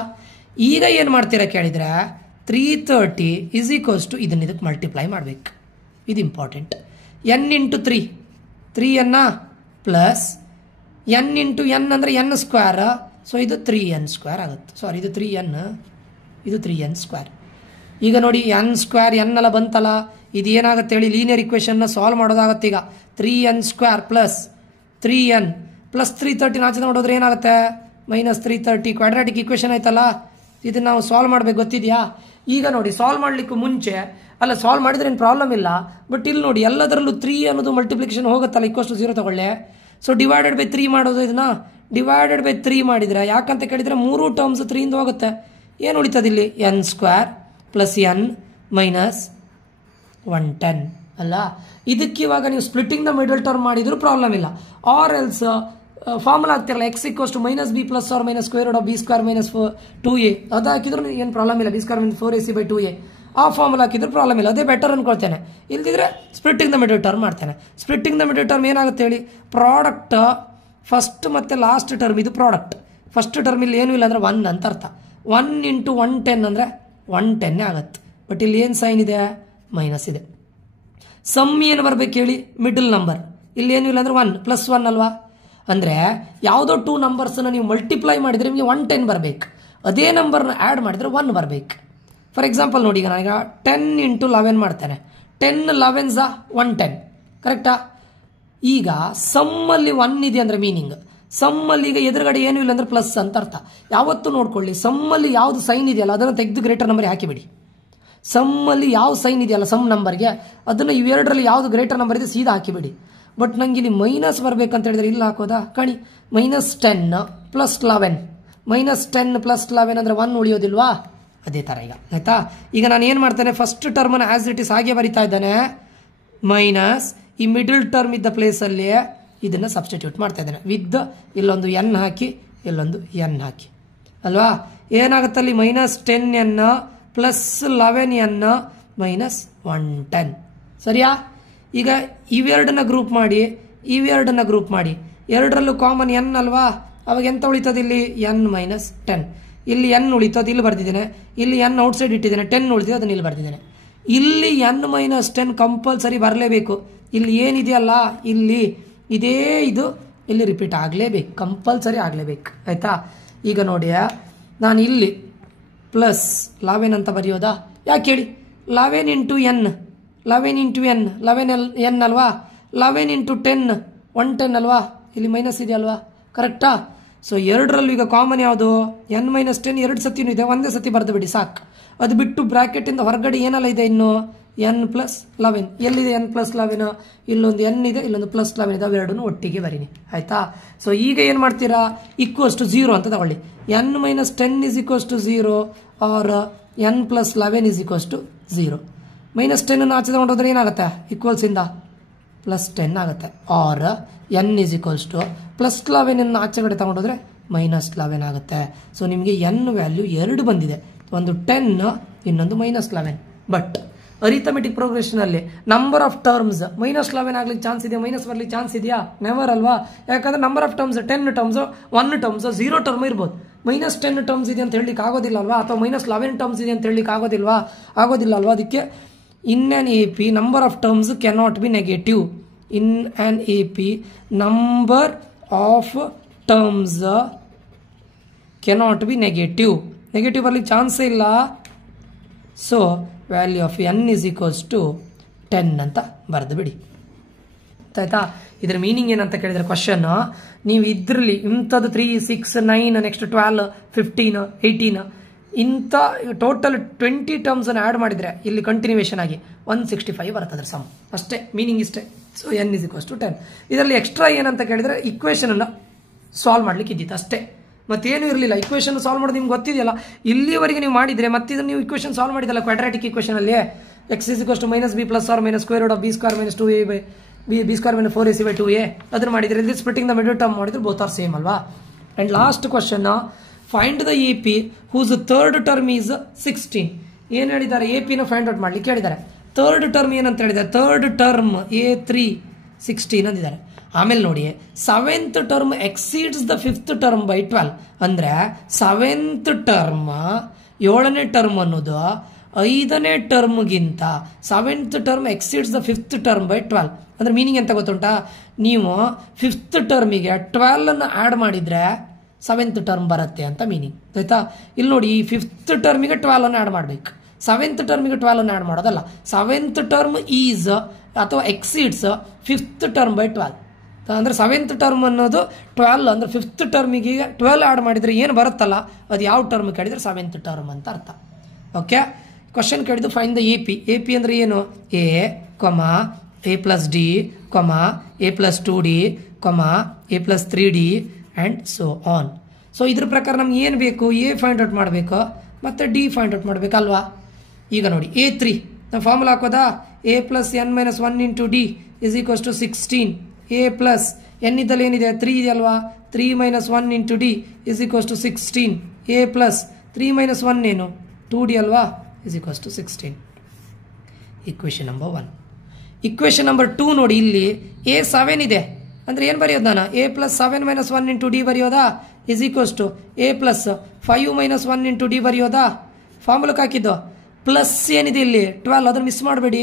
ಈಗ ಏನು ಮಾಡ್ತೀರಾ ಕೇಳಿದರೆ 330 = ಇದಕ್ಕೆ ಮಲ್ಟಿಪ್ಲೈ ಮಾಡಬೇಕು. ಇದು important. n × 3 3n plus n × n ಅಂದರೆ n². ಸೊ ಇದು 3n² ಆಗುತ್ತೆ. ಸಾರಿ, ಇದು 3n, ಇದು 3n². ಈಗ ನೋಡಿ n² n ಎಲ್ಲ ಬಂತಲ್ಲ, ಇದು ಏನಾಗುತ್ತೆ ಹೇಳಿ? ಲೀನಿಯರ್ ಇಕ್ವೇಷನ್ನ ಸಾಲ್ವ್ ಮಾಡೋದಾಗುತ್ತೆ. ಈಗ 3n² ಪ್ಲಸ್ 3n ಪ್ಲಸ್ 330 ಆಚೆ ನೋಡೋದ್ರೆ ಏನಾಗುತ್ತೆ? -330. ಕ್ವಾಡ್ರಾಟಿಕ್ ಇಕ್ವೇಷನ್ ಆಯ್ತಲ್ಲ, ಇದನ್ನು ನಾವು ಸಾಲ್ವ್ ಮಾಡಬೇಕು. ಗೊತ್ತಿದೆಯಾ? ಈಗ ನೋಡಿ, ಸಾಲ್ವ್ ಮಾಡಲಿಕ್ಕೂ ಮುಂಚೆ ಅಲ್ಲ, ಸಾಲ್ವ್ ಮಾಡಿದ್ರೆ ಏನು ಪ್ರಾಬ್ಲಮ್ ಇಲ್ಲ. ಬಟ್ ಇಲ್ಲಿ ನೋಡಿ, ಎಲ್ಲದರಲ್ಲೂ 3 ಅನ್ನೋದು ಮಲ್ಟಿಪ್ಲಿಕೇಶನ್ ಹೋಗುತ್ತಲ್ಲ, =0 ತಗೊಳ್ಳೆ. ಸೊ ಡಿವೈಡೆಡ್/3 ಮಾಡೋದು. ಇದನ್ನ ಡಿವೈಡೆಡ್/3 ಮಾಡಿದರೆ, ಯಾಕಂತ ಕೇಳಿದರೆ 3 ಟರ್ಮ್ಸ್ 3 ಇಂದ ಹೋಗುತ್ತೆ. ಏನು ಉಳಿತದೆ ಇಲ್ಲಿ? n² ಪ್ಲಸ್ n ಮೈನಸ್ 110 ಅಲ್ಲ. ಇದಕ್ಕೆ ಇವಾಗ ನೀವು ಸ್ಪ್ಲಿಟ್ಟಿಂಗ್ ದ ಮಿಡಲ್ ಟರ್ಮ್ ಮಾಡಿದ್ರು ಪ್ರಾಬ್ಲಮ್ ಇಲ್ಲ. ಆರ್ ಎಲ್ಸ್ ಫಾರ್ಮುಲಾ ಆಗ್ತಿರಲ್ಲ, x = -b + or - b² - 2a. ಅದು ಹಾಕಿದ್ರು ಏನು ಪ್ರಾಬ್ಲಮ್ ಇಲ್ಲ. b² - 4ac/2a ಆ ಫಾರ್ಮುಲಾ ಹಾಕಿದ್ರು ಪ್ರಾಬ್ಲಮ್ ಇಲ್ಲ. ಅದೇ ಬೆಟರ್ ಅನ್ಕೊಳ್ತೇನೆ. ಇಲ್ದಿದ್ರೆ ಸ್ಪ್ಲಿಟ್ಟಿಂಗ್ ದ ಮಿಡಲ್ ಟರ್ಮ್ ಮಾಡ್ತೇನೆ. ಸ್ಪ್ಲಿಟ್ಟಿಂಗ್ ದ ಮಿಡಲ್ ಟರ್ಮ್ ಏನಾಗುತ್ತೆ ಹೇಳಿ? ಪ್ರಾಡಕ್ಟ್ ಫಸ್ಟ್ ಮತ್ತು ಲಾಸ್ಟ್ ಟರ್ಮ್, ಇದು ಪ್ರಾಡಕ್ಟ್. ಫಸ್ಟ್ ಟರ್ಮ್ ಇಲ್ಲಿ ಏನೂ ಇಲ್ಲ ಅಂದರೆ 1 ಅಂತ ಅರ್ಥ. 1 × 110 ಅಂದರೆ 110 ಆಗುತ್ತೆ. ಬಟ್ ಇಲ್ಲಿ ಏನು ಸೈನ್ ಇದೆ? ಮೈನಸ್ ಇದೆ. ಸಮ್ ಏನು ಬರಬೇಕು ಹೇಳಿ? Middle number. ಇಲ್ಲಿ ಏನೂ ಇಲ್ಲ ಅಂದರೆ 1 + 1 ಅಲ್ವಾ? ಅಂದರೆ ಯಾವುದೋ 2 ನಂಬರ್ಸನ್ನು ನೀವು ಮಲ್ಟಿಪ್ಲೈ ಮಾಡಿದರೆ ನಿಮಗೆ 110 ಬರಬೇಕು. ಅದೇ ನಂಬರ್ನ ಆ್ಯಡ್ ಮಾಡಿದರೆ 1 ಬರಬೇಕು. ಫಾರ್ ಎಕ್ಸಾಂಪಲ್ ನೋಡಿ, ಈಗ ನಾನೀಗ 10 × 11 ಮಾಡ್ತೇನೆ. 10 11s 110. ಕರೆಕ್ಟಾ? ಈಗ ಸಮ್ಮಲ್ಲಿ 1 ಇದೆ ಅಂದರೆ ಮೀನಿಂಗ್ ಸಮ್ಮಲ್ಲಿ ಈಗ ಎದುರುಗಡೆ ಏನೂ ಇಲ್ಲ ಅಂದರೆ ಪ್ಲಸ್ ಅಂತ ಅರ್ಥ. ಯಾವತ್ತೂ ನೋಡ್ಕೊಳ್ಳಿ, ಸಮ್ಮಲ್ಲಿ ಯಾವುದು ಸೈನ್ ಇದೆಯಲ್ಲ ಅದನ್ನು ತೆಗೆದು ಗ್ರೇಟರ್ ನಂಬರ್ ಹಾಕಿಬಿಡಿ. ಸಮ್ಮಲ್ಲಿ ಯಾವ ಸೈನ್ ಇದೆಯಲ್ಲ ಸಮ್ ನಂಬರ್ಗೆ, ಅದನ್ನು ಇವೆರಡರಲ್ಲಿ ಯಾವುದು ಗ್ರೇಟರ್ ನಂಬರ್ ಇದೆ ಸೀದಾ ಹಾಕಿಬಿಡಿ. ಬಟ್ ನನಗೆ ಇಲ್ಲಿ ಮೈನಸ್ ಬರಬೇಕಂತ ಹೇಳಿದ್ರೆ ಇಲ್ಲಿ ಹಾಕೋದಾ? ಕಣಿ, -10 + 11 -10 + 11 ಅಂದರೆ 1 ಉಳಿಯೋದಿಲ್ವಾ? ಅದೇ ಥರ ಈಗ ಆಯಿತಾ? ಈಗ ನಾನು ಏನು ಮಾಡ್ತೇನೆ? ಫಸ್ಟ್ ಟರ್ಮನ್ನು ಆ್ಯಸ್ ಇಟ್ ಈಸ್ ಹಾಗೆ ಬರಿತಾ ಇದ್ದೇನೆ. ಮೈನಸ್ ಈ ಮಿಡಲ್ ಟರ್ಮ್ ಇದ್ದ ಪ್ಲೇಸಲ್ಲಿ ಇದನ್ನು ಸಬ್ಸ್ಟಿಟ್ಯೂಟ್ ಮಾಡ್ತಾ ಇದ್ದೇನೆ. ವಿತ್ ಇಲ್ಲೊಂದು n ಹಾಕಿ, ಇಲ್ಲೊಂದು n ಹಾಕಿ ಅಲ್ವಾ? ಏನಾಗುತ್ತಲ್ಲಿ? -10n plus 11n minus 110. ಸರಿಯಾ? ಈಗ ಇವೆರಡನ್ನ ಗ್ರೂಪ್ ಮಾಡಿ, ಇವೆರಡನ್ನ ಗ್ರೂಪ್ ಮಾಡಿ. ಎರಡರಲ್ಲೂ ಕಾಮನ್ n ಅಲ್ವಾ? ಅವಾಗ ಎಂತ ಉಳಿತದೆ ಇಲ್ಲಿ? n - 10. ಇಲ್ಲಿ ಎನ್ ಉಳಿತು ಅದು ಇಲ್ಲಿ ಬರ್ದಿದ್ದೇನೆ, ಇಲ್ಲಿ ಎನ್ ಔಟ್ಸೈಡ್ ಇಟ್ಟಿದ್ದೇನೆ, 10 ಉಳಿದಿದೆ ಅದನ್ನು ಇಲ್ಲಿ ಬರ್ದಿದ್ದೇನೆ. ಇಲ್ಲಿ n-10 ಕಂಪಲ್ಸರಿ ಬರಲೇಬೇಕು. ಇಲ್ಲಿ ಏನಿದೆಯಲ್ಲ ಇಲ್ಲಿ ಇದೇ ಇದು ಇಲ್ಲಿ ರಿಪೀಟ್ ಆಗಲೇಬೇಕು, ಕಂಪಲ್ಸರಿ ಆಗಲೇಬೇಕು. ಆಯಿತಾ? ಈಗ ನೋಡಿ, ನಾನು ಇಲ್ಲಿ ಪ್ಲಸ್ 11 ಅಂತ ಬರೆಯೋದಾ? ಯಾಕೆ ಹೇಳಿ, 11 ಇಂಟು ಎನ್ 11 ಅಲ್ವಾ, 11 ಇಂಟು 10 110 ಅಲ್ವಾ, ಇಲ್ಲಿ ಮೈನಸ್ ಇದೆ ಅಲ್ವಾ, ಕರೆಕ್ಟಾ? ಸೊ ಎರಡರಲ್ಲೂ ಈಗ ಕಾಮನ್ ಯಾವುದು? n-10 ಎರಡು ಸತಿನೂ ಇದೆ, ಒಂದೇ ಸತಿ ಬರೆದು ಬಿಡಿ ಸಾಕು. ಅದು ಬಿಟ್ಟು ಬ್ರ್ಯಾಕೆಟಿಂದ ಹೊರಗಡೆ ಏನೆಲ್ಲ ಇದೆ ಇನ್ನು? n+11. ಎಲ್ಲಿದೆ n+11? ಇಲ್ಲೊಂದು n ಇದೆ, ಇಲ್ಲೊಂದು +11 ಇದೆ, ಅವೆರಡನ್ನು ಒಟ್ಟಿಗೆ ಬರೀನಿ. ಆಯ್ತಾ? ಸೊ ಈಗ ಏನು ಮಾಡ್ತೀರಾ? =0 ಅಂತ ತಗೊಳ್ಳಿ. n-10 = 0 R n+11 = 0. -10 ಆಚೆ ತಗೊಂಡೋದ್ರೆ ಏನಾಗುತ್ತೆ? ಈಕ್ವಲ್ಸಿಂದ +10 ಆಗುತ್ತೆ. ಆರ್ n +11 ಆಚೆ ಕಡೆ ತಗೊಂಡೋದ್ರೆ -11 ಆಗುತ್ತೆ. ಸೊ ನಿಮಗೆ n ವ್ಯಾಲ್ಯೂ ಎರಡು ಬಂದಿದೆ, ಒಂದು 10 ಇನ್ನೊಂದು -11. ಬಟ್ ಅರಿಥಮೆಟಿಕ್ ಪ್ರೋಗ್ರೆಷನಲ್ಲಿ ನಂಬರ್ ಆಫ್ ಟರ್ಮ್ಸ್ -11 ಆಗ್ಲಿಕ್ಕೆ ಚಾನ್ಸ್ ಇದೆ, ಮೈನಸ್ ಬರ್ಲಿಕ್ಕೆ ಚಾನ್ಸ್ ಇದೆಯಾ? ನೆವರ್ ಅಲ್ವಾ? ಯಾಕಂದ್ರೆ number of terms 10 terms 1 terms 0 term ಇರ್ಬೋದು. -10 ಟರ್ಮ್ಸ್ ಇದೆ ಅಂತ ಹೇಳಲಿಕ್ಕೆ ಆಗೋದಿಲ್ಲ ಅಲ್ವಾ, ಅಥವಾ -11 ಟರ್ಮ್ಸ್ ಇದೆ ಅಂತ ಹೇಳಲಿಕ್ಕೆ ಆಗೋದಿಲ್ಲ ಅಲ್ವಾ. ಅದಕ್ಕೆ in an AP number of terms cannot be negative. In an AP number of terms cannot be negative ಬರ್ಲಿಕ್ಕೆ ಚಾನ್ಸೇ ಇಲ್ಲ. ಸೊ ವ್ಯಾಲ್ಯೂ ಆಫ್ n = 10 ಅಂತ ಬರೆದು ಬಿಡಿ. ಆಯ್ತಾ? ಇದರ ಮೀನಿಂಗ್ ಏನಂತ ಕೇಳಿದ್ರೆ ಕ್ವಶನ್, ನೀವು ಇದರಲ್ಲಿ ಇಂಥದ್ದು 3, 6, 9 ನೆಕ್ಸ್ಟ್ 12, 15, 18 ಇಂಥ ಟೋಟಲ್ 20 ಟರ್ಮ್ಸ್ ಅನ್ನು ಆ್ಯಡ್ ಮಾಡಿದರೆ ಇಲ್ಲಿ ಕಂಟಿನ್ಯೂವೇಷನ್ ಆಗಿ 165 ಬರ್ತದೆ ಸಮ್. ಅಷ್ಟೇ, ಮೀನಿಂಗ್ ಇಷ್ಟೇ. So n = 10. ಇದರಲ್ಲಿ ಎಕ್ಸ್ಟ್ರಾ ಏನಂತ ಕೇಳಿದರೆ ಇಕ್ವೇಷನ್ ಅನ್ನು ಸಾಲ್ವ್ ಮಾಡ್ಲಿಕ್ಕೆ ಇದ್ದಿತ್ತು ಅಷ್ಟೇ, ಮತ್ತೇನು ಇರಲಿಲ್ಲ. ಇಕ್ವೇಷನ್ ಸಾಲ್ವ್ ಮಾಡೋದು ನಿಮ್ಗೆ ಗೊತ್ತಿದೆಯಲ್ಲ, ಇಲ್ಲಿವರೆಗೆ ನೀವು ಮಾಡಿದರೆ ಮತ್ತೆ ಇದನ್ನು ನೀವು ಇಕ್ವೇಷನ್ ಸಾಲ್ವ್ ಮಾಡಿದಲ್ಲ ಕ್ವಾಡ್ರಾಟಿಕ್ ಇಕ್ವೇಷನ್ ಅಲ್ಲಿ x = -b + or - square root of b² - 2ab² - 4ac/2a ಅದನ್ನು ಮಾಡಿದರೆ ಇಲ್ಲಿ ಸ್ಪ್ಲಿಟಿಂಗ್ ದ ಮಿಡಲ್ ಟರ್ಮ್ ಮಾಡಿದ್ರೆ ಬೋತ್ ಆರ್ ಸೇಮ್ ಅಲ್ವಾ. And last question, find the AP whose third term is 16. ಏನು ಹೇಳಿದ್ದಾರೆ? AP ಫೈಂಡ್ ಔಟ್ ಮಾಡ್ಲಿಕ್ಕೆ ಹೇಳಿದ್ದಾರೆ. ಥರ್ಡ್ ಟರ್ಮ್ ಏನಂತ ಹೇಳಿದ್ದಾರೆ? Third term A3 16 ಅಂದಿದ್ದಾರೆ. ಆಮೇಲೆ ನೋಡಿ, 7th term exceeds the 5th term by 12. ಅಂದರೆ 7th ಟರ್ಮ್ 7ನೇ ಟರ್ಮ್ ಅನ್ನೋದು 5ನೇ ಟರ್ಮ್ಗಿಂತ 7th term exceeds the 5th term by 12. ಅಂದ್ರೆ ಮೀನಿಂಗ್ ಎಂತ ಗೊತ್ತುಂಟಾ? ನೀವು 5th ಟರ್ಮಿಗೆ 12 ಆ್ಯಡ್ ಮಾಡಿದರೆ 7th ಟರ್ಮ್ ಬರುತ್ತೆ ಅಂತ ಮೀನಿಂಗ್. ಆಯ್ತಾ? ಇಲ್ಲಿ ನೋಡಿ, ಈ 5th ಟರ್ಮಿಗೆ 12 ಆ್ಯಡ್ ಮಾಡಬೇಕು, 7th ಟರ್ಮಿಗೆ 12 ಆ್ಯಡ್ ಮಾಡೋದಲ್ಲ. 7th ಟರ್ಮ್ ಈಸ್ ಅಥವಾ ಎಕ್ಸೀಡ್ಸ್ 5th ಟರ್ಮ್ ಬೈ 12. ಅಂದರೆ 7th ಟರ್ಮ್ ಅನ್ನೋದು 12, ಅಂದರೆ 5th ಟರ್ಮಿಗೆ 12 ಆ್ಯಡ್ ಮಾಡಿದರೆ ಏನು ಬರುತ್ತಲ್ಲ ಅದು ಯಾವ ಟರ್ಮ್ ಕೇಳಿದರೆ 7th ಟರ್ಮ್ ಅಂತ ಅರ್ಥ. ಓಕೆ, ಕ್ವಶನ್ ಕೇಳಿದ್ದು ಫೈಂಡ್ ದ AP ಅಂದರೆ ಏನು? A, A + D, A + 2D, A + 3D and so on. So ಇದ್ರ ಪ್ರಕಾರ ನಮ್ಗೆ ಏನು ಬೇಕು? A ಫೈಂಡ್ ಔಟ್ ಮಾಡಬೇಕು ಮತ್ತು D ಫೈಂಡ್ ಔಟ್ ಮಾಡಬೇಕಲ್ವಾ. ಈಗ ನೋಡಿ, A3 ನಾವು ಫಾರ್ಮುಲಾ ಹಾಕೋದಾ? A + n-1 × D = 16. A plus n ಇದ್ದಲ್ಲಿ ಏನಿದೆ? 3 ಇದೆ ಅಲ್ವಾ, 3 - 1 × D = 16. A ಪ್ಲಸ್ 3 - 1 ಏನು? 2D ಅಲ್ವಾ, = 16. Equation number 1. ಇಕ್ವೇಷನ್ ನಂಬರ್ 2 ನೋಡಿ, ಇಲ್ಲಿ A7 ಇದೆ ಅಂದರೆ ಏನು ಬರೆಯೋದು ನಾನು? A + 7 - 1 × D ಬರೆಯೋದಾ? = A + 5 - 1 × D ಬರೆಯೋದಾ? ಫಾರ್ಮುಲಕ್ಕೆ ಹಾಕಿದ್ದು ಪ್ಲಸ್ ಏನಿದೆ ಇಲ್ಲಿ 12, ಅದನ್ನು ಮಿಸ್ ಮಾಡಬೇಡಿ.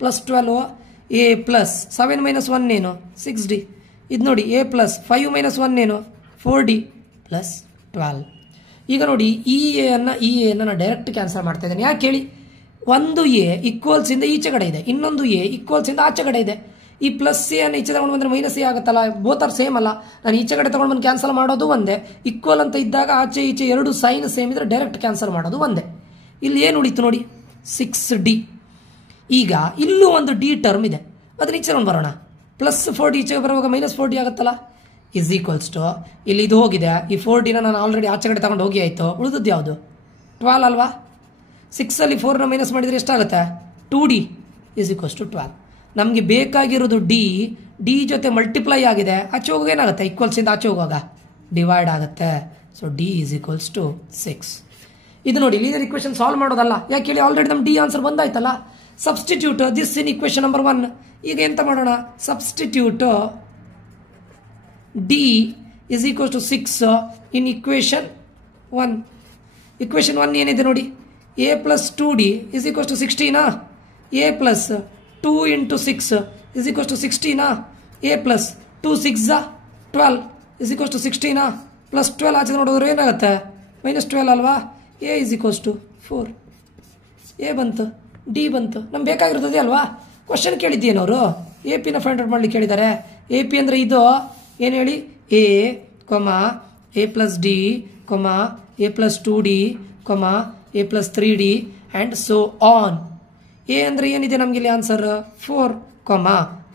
+12. A + 7 - 1 ಏನು? 6D. ಇದು ನೋಡಿ, A + 5 - 1 ಏನು? 4D + 12. ಈಗ ನೋಡಿ, ಈ ಎನ್ನು ನಾನು ಡೈರೆಕ್ಟ್ ಕ್ಯಾನ್ಸಲ್ ಮಾಡ್ತಾ ಇದ್ದೇನೆ. ಯಾಕೆ ಹೇಳಿ? ಒಂದು A ಈಕ್ವಲ್ಸಿಂದ ಈಚೆ ಕಡೆ ಇದೆ, ಇನ್ನೊಂದು A ಈಕ್ವಲ್ಸಿಂದ ಆಚೆ ಕಡೆ ಇದೆ. ಈ ಪ್ಲಸ್ ಎ ಅನ್ನು ಈಚೆ ತಗೊಂಡು ಬಂದರೆ -A ಆಗುತ್ತಲ್ಲ, ಬೋತ್ ಆರ್ ಸೇಮ್ ಅಲ್ಲ. ನಾನು ಈಚೆ ಕಡೆ ತಗೊಂಡು ಬಂದು ಕ್ಯಾನ್ಸಲ್ ಮಾಡೋದು ಒಂದೇ, ಈಕ್ವಲ್ ಅಂತ ಇದ್ದಾಗ ಆಚೆ ಈಚೆ ಎರಡು ಸೈನ್ ಸೇಮ್ ಇದ್ರೆ ಡೈರೆಕ್ಟ್ ಕ್ಯಾನ್ಸಲ್ ಮಾಡೋದು ಒಂದೇ. ಇಲ್ಲಿ ಏನು ಉಳಿತು ನೋಡಿ? 6D. ಈಗ ಇಲ್ಲೂ ಒಂದು D ಟರ್ಮ್ ಇದೆ, ಅದನ್ನ ಈಚೆ ತಗೊಂಡು ಬರೋಣ. +4D ಈಚೆಗೆ ಬರುವಾಗ -4D ಆಗುತ್ತಲ್ಲ, = ಇಲ್ಲಿ ಇದು ಹೋಗಿದೆ, ಈ 4Dನ ನಾನು ಆಲ್ರೆಡಿ ಆಚೆ ಕಡೆ ತಗೊಂಡು ಹೋಗಿ ಆಯಿತು. ಉಳಿದದ್ದು ಯಾವುದು? 12 ಅಲ್ವಾ. 6ಅಲ್ಲಿ 4ನ ಮೈನಸ್ ಮಾಡಿದರೆ ಎಷ್ಟಾಗುತ್ತೆ? 2D = 12. ನಮಗೆ ಬೇಕಾಗಿರೋದು D ಜೊತೆ ಮಲ್ಟಿಪ್ಲೈ ಆಗಿದೆ, ಆಚೆ ಹೋಗುವಾಗ ಏನಾಗುತ್ತೆ? ಈಕ್ವಲ್ಸಿಂದ ಆಚೆ ಹೋಗುವಾಗ ಡಿವೈಡ್ ಆಗುತ್ತೆ. So D = 6. ಇದು ನೋಡಿ, ಲೀನಿಯರ್ ಇಕ್ವೇಷನ್ ಸಾಲ್ವ್ ಮಾಡೋದಲ್ಲ. ಯಾಕೆ ಹೇಳಿ? ಆಲ್ರೆಡಿ ನಮ್ಮ D ಆನ್ಸರ್ ಬಂದಾಯ್ತಲ್ಲ. Substitute this in equation number 1. ಈಗ ಎಂತ ಮಾಡೋಣ? Substitute D = 6 in equation 1. Equation 1 ಏನಿದೆ ನೋಡಿ, a plus 2d is equals to 16 a plus 2 into 6 is equals to 16 a plus 2 6 12 is equals to 16 plus 12 ಆಚೆ ನೋಡಿದ್ರೆ ಏನಾಗುತ್ತೆ -12 ಅಲ್ವಾ. a is equals to 4. a ಬಂತು, d ಬಂತು, ನಮ್ಗೆ ಬೇಕಾಗಿರ್ತದೆ ಅಲ್ವಾ. ಕ್ವಶನ್ ಕೇಳಿದ್ದೇನವರು ಎ ಪಿನ ಫೈಂಡ್ ಔಟ್ ಮಾಡ್ಲಿಕ್ಕೆ ಕೇಳಿದ್ದಾರೆ. ಎ ಪಿ ಅಂದರೆ ಇದು ಏನು ಹೇಳಿ, a, a plus d, a plus 2d, a plus 3d and so on. a ಅಂದರೆ ಏನಿದೆ ನಮಗೆ ಇಲ್ಲಿ answer 4,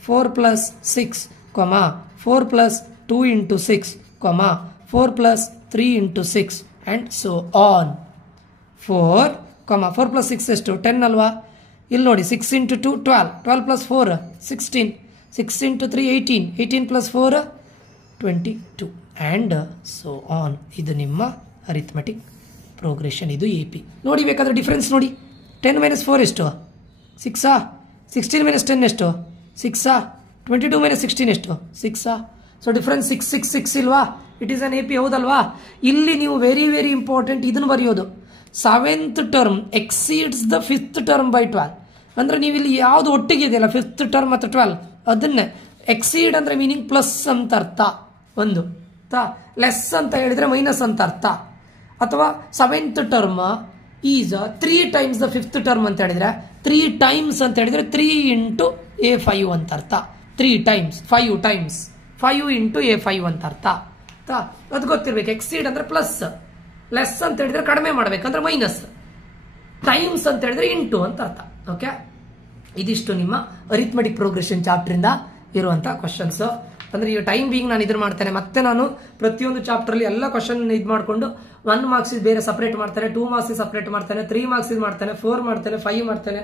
4 plus 6, 4 plus 2 into 6, 4 plus 3 into 6 and so on. 4 plus 6 ಎಷ್ಟು 10 ಅಲ್ವಾ. ಇಲ್ಲಿ ನೋಡಿ 6 into 2 12, 12 plus 4 16, 6 into 3 18, 18 plus 4 22 and so on. ಇದು ನಿಮ್ಮ ಅರಿಥಮೆಟಿಕ್ ಪ್ರೋಗ್ರೆಷನ್, ಇದು ಎ ಪಿ. ನೋಡಿ ಬೇಕಾದ್ರೆ ಡಿಫ್ರೆನ್ಸ್ ನೋಡಿ, 10 minus 4 ಎಷ್ಟು 6, 16 minus 10 ಎಷ್ಟು 6, 22 minus 16 ಎಷ್ಟು 6. ಸೊ ಡಿಫ್ರೆನ್ಸ್ 6 6 6 ಇಲ್ವಾ. It is an A P, ಹೌದಲ್ವಾ. ಇಲ್ಲಿ ನೀವು ವೆರಿ ವೆರಿ ಇಂಪಾರ್ಟೆಂಟ್ ಇದನ್ನು ಬರೆಯೋದು, 7th term exceeds the 5th term by 12. ಅಂದರೆ ನೀವು ಇಲ್ಲಿ ಯಾವುದು ಒಟ್ಟಿಗೆ ಇದೆಯಲ್ಲ 5th term ಮತ್ತು 12 ಅದನ್ನೇ ಎಕ್ಸೀಡ್ ಅಂದರೆ ಮೀನಿಂಗ್ ಪ್ಲಸ್ ಅಂತ ಅರ್ಥ, ಒಂದು ಲೆಸ್ ಅಂತ ಹೇಳಿದ್ರೆ ಮೈನಸ್ ಅಂತ ಅರ್ಥ. ಅಥವಾ 7th term is 3 times the 5th term ಅಂತ ಹೇಳಿದ್ರೆ 3 times ಅಂತ ಹೇಳಿದ್ರೆ 3 into a5 ಅಂತ ಅರ್ಥ. 3 times 5 times 5 into a5 ಅಂತ ಅರ್ಥ. ಅದು ಗೊತ್ತಿರ್ಬೇಕು. ಎಕ್ಸೀಡ್ ಅಂದ್ರೆ ಪ್ಲಸ್, ಲೆಸ್ ಅಂತ ಹೇಳಿದ್ರೆ ಕಡಿಮೆ ಮಾಡಬೇಕಂದ್ರೆ ಮೈನಸ್, ಟೈಮ್ಸ್ ಅಂತ ಹೇಳಿದ್ರೆ ಇಂಟು ಅಂತ ಅರ್ಥ. ಓಕೆ, ಇದಿಷ್ಟು ನಿಮ್ಮ ಅರಿಥಮೆಟಿಕ್ ಪ್ರೋಗ್ರೆಷನ್ ಚಾಪ್ಟರ್ ಇಂದ ಇರುವಂತ ಕ್ವಶನ್ಸ್. ಅಂದ್ರೆ ಈ ಟೈಮ್ ಬೀಂಗ್ ನಾನು ಇದನ್ನ ಮಾಡ್ತೇನೆ, ಮತ್ತೆ ನಾನು ಪ್ರತಿಯೊಂದು ಚಾಪ್ಟರ್ ಅಲ್ಲಿ ಎಲ್ಲ ಕ್ವಶನ್ ಇದು ಮಾಡಿಕೊಂಡು 1 marks ಬೇರೆ ಸಪರೇಟ್ ಮಾಡ್ತೇನೆ, 2 marks ಸಪರೇಟ್ ಮಾಡ್ತೇನೆ, 3 marks ಮಾಡ್ತೇನೆ, 4 ಮಾಡ್ತೇನೆ, 5 ಮಾಡ್ತೇನೆ.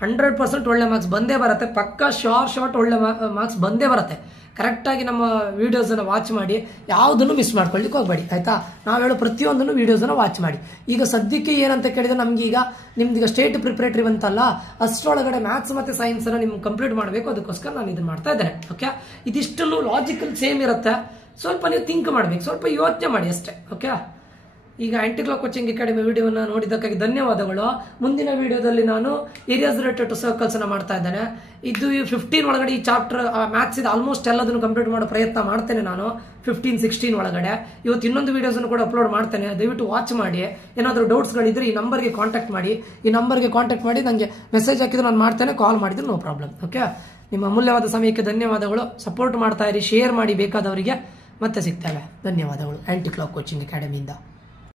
100% ಒಳ್ಳೆ ಮಾರ್ಕ್ಸ್ ಬಂದೇ ಬರುತ್ತೆ, ಪಕ್ಕಾ ಶಾರ್ಟ್ ಒಳ್ಳೆ ಮಾರ್ಕ್ಸ್ ಬಂದೇ ಬರುತ್ತೆ. ಕರೆಕ್ಟಾಗಿ ನಮ್ಮ ವಿಡಿಯೋಸನ್ನು ವಾಚ್ ಮಾಡಿ, ಯಾವುದನ್ನು ಮಿಸ್ ಮಾಡ್ಕೊಳ್ಳಿಕ್ಕೆ ಹೋಗಬೇಡಿ, ಆಯ್ತಾ. ನಾವು ಹೇಳೋ ಪ್ರತಿಯೊಂದನ್ನು ವಿಡಿಯೋಸನ್ನು ವಾಚ್ ಮಾಡಿ. ಈಗ ಸದ್ಯಕ್ಕೆ ಏನಂತ ಕೇಳಿದ್ರೆ ನಮ್ಗೆ ಈಗ ನಿಮ್ದೀಗ ಸ್ಟೇಟ್ ಪ್ರಿಪರೇಟರಿ ಬಂತಲ್ಲ, ಅಷ್ಟರೊಳಗಡೆ ಮ್ಯಾಥ್ಸ್ ಮತ್ತು ಸೈನ್ಸನ್ನು ನಿಮ್ಗೆ ಕಂಪ್ಲೀಟ್ ಮಾಡಬೇಕು, ಅದಕ್ಕೋಸ್ಕರ ನಾನು ಇದನ್ನು ಮಾಡ್ತಾ ಇದ್ದೇನೆ. ಓಕೆ, ಇದಿಷ್ಟನ್ನು ಲಾಜಿಕಲ್ ಸೇಮ್ ಇರುತ್ತೆ, ಸ್ವಲ್ಪ ನೀವು ಥಿಂಕ್ ಮಾಡಬೇಕು, ಸ್ವಲ್ಪ ಯೋಚನೆ ಮಾಡಿ ಅಷ್ಟೇ. ಓಕೆ, ಈಗ ಆಂಟಿ ಕ್ಲಾಕ್ ಕೋಚಿಂಗ್ ಅಕಾಡೆಮಿ ವಿಡಿಯೋನ ನೋಡಿದ್ದಕ್ಕಾಗಿ ಧನ್ಯವಾದಗಳು. ಮುಂದಿನ ವಿಡಿಯೋದಲ್ಲಿ ನಾನು ಏರಿಯಾಸ್ ರಿಲೇಟೆಡ್ ಟು ಸರ್ಕಲ್ಸ್ ಅನ್ನ ಮಾಡ್ತಾ ಇದ್ದೇನೆ. ಇದು 15 ಒಳಗಡೆ ಈ ಚಾಪ್ಟರ್ ಮ್ಯಾಥ್ಸ್ ಇದು ಆಲ್ಮೋಸ್ಟ್ ಎಲ್ಲದನ್ನು ಕಂಪ್ಲೀಟ್ ಮಾಡೋ ಪ್ರಯತ್ನ ಮಾಡ್ತೇನೆ ನಾನು 15-16 ಒಳಗಡೆ. ಇವತ್ತು ಇನ್ನೊಂದು ವಿಡಿಯೋಸ್ ಕೂಡ ಅಪ್ಲೋಡ್ ಮಾಡ್ತೇನೆ, ದಯವಿಟ್ಟು ವಾಚ್ ಮಾಡಿ. ಏನಾದರೂ ಡೌಟ್ಸ್ಗಳಿದ್ರೆ ಈ ನಂಬರ್ಗೆ ಕಾಂಟ್ಯಾಕ್ಟ್ ಮಾಡಿ, ನನಗೆ ಮೆಸೇಜ್ ಹಾಕಿದ್ರು ನಾನು ಮಾಡ್ತೇನೆ, ಕಾಲ್ ಮಾಡಿದ್ರು ನೋ ಪ್ರಾಬ್ಲಮ್. ಓಕೆ, ನಿಮ್ಮ ಅಮೂಲ್ಯವಾದ ಸಮಯಕ್ಕೆ ಧನ್ಯವಾದಗಳು. ಸಪೋರ್ಟ್ ಮಾಡ್ತಾ ಇರಿ, ಶೇರ್ ಮಾಡಿ ಬೇಕಾದವರಿಗೆ. ಮತ್ತೆ ಸಿಗ್ತೇವೆ. ಧನ್ಯವಾದಗಳು ಆಂಟಿ ಕ್ಲಾಕ್ ಕೋಚಿಂಗ್ ಅಕಾಡೆಮಿಯಿಂದ.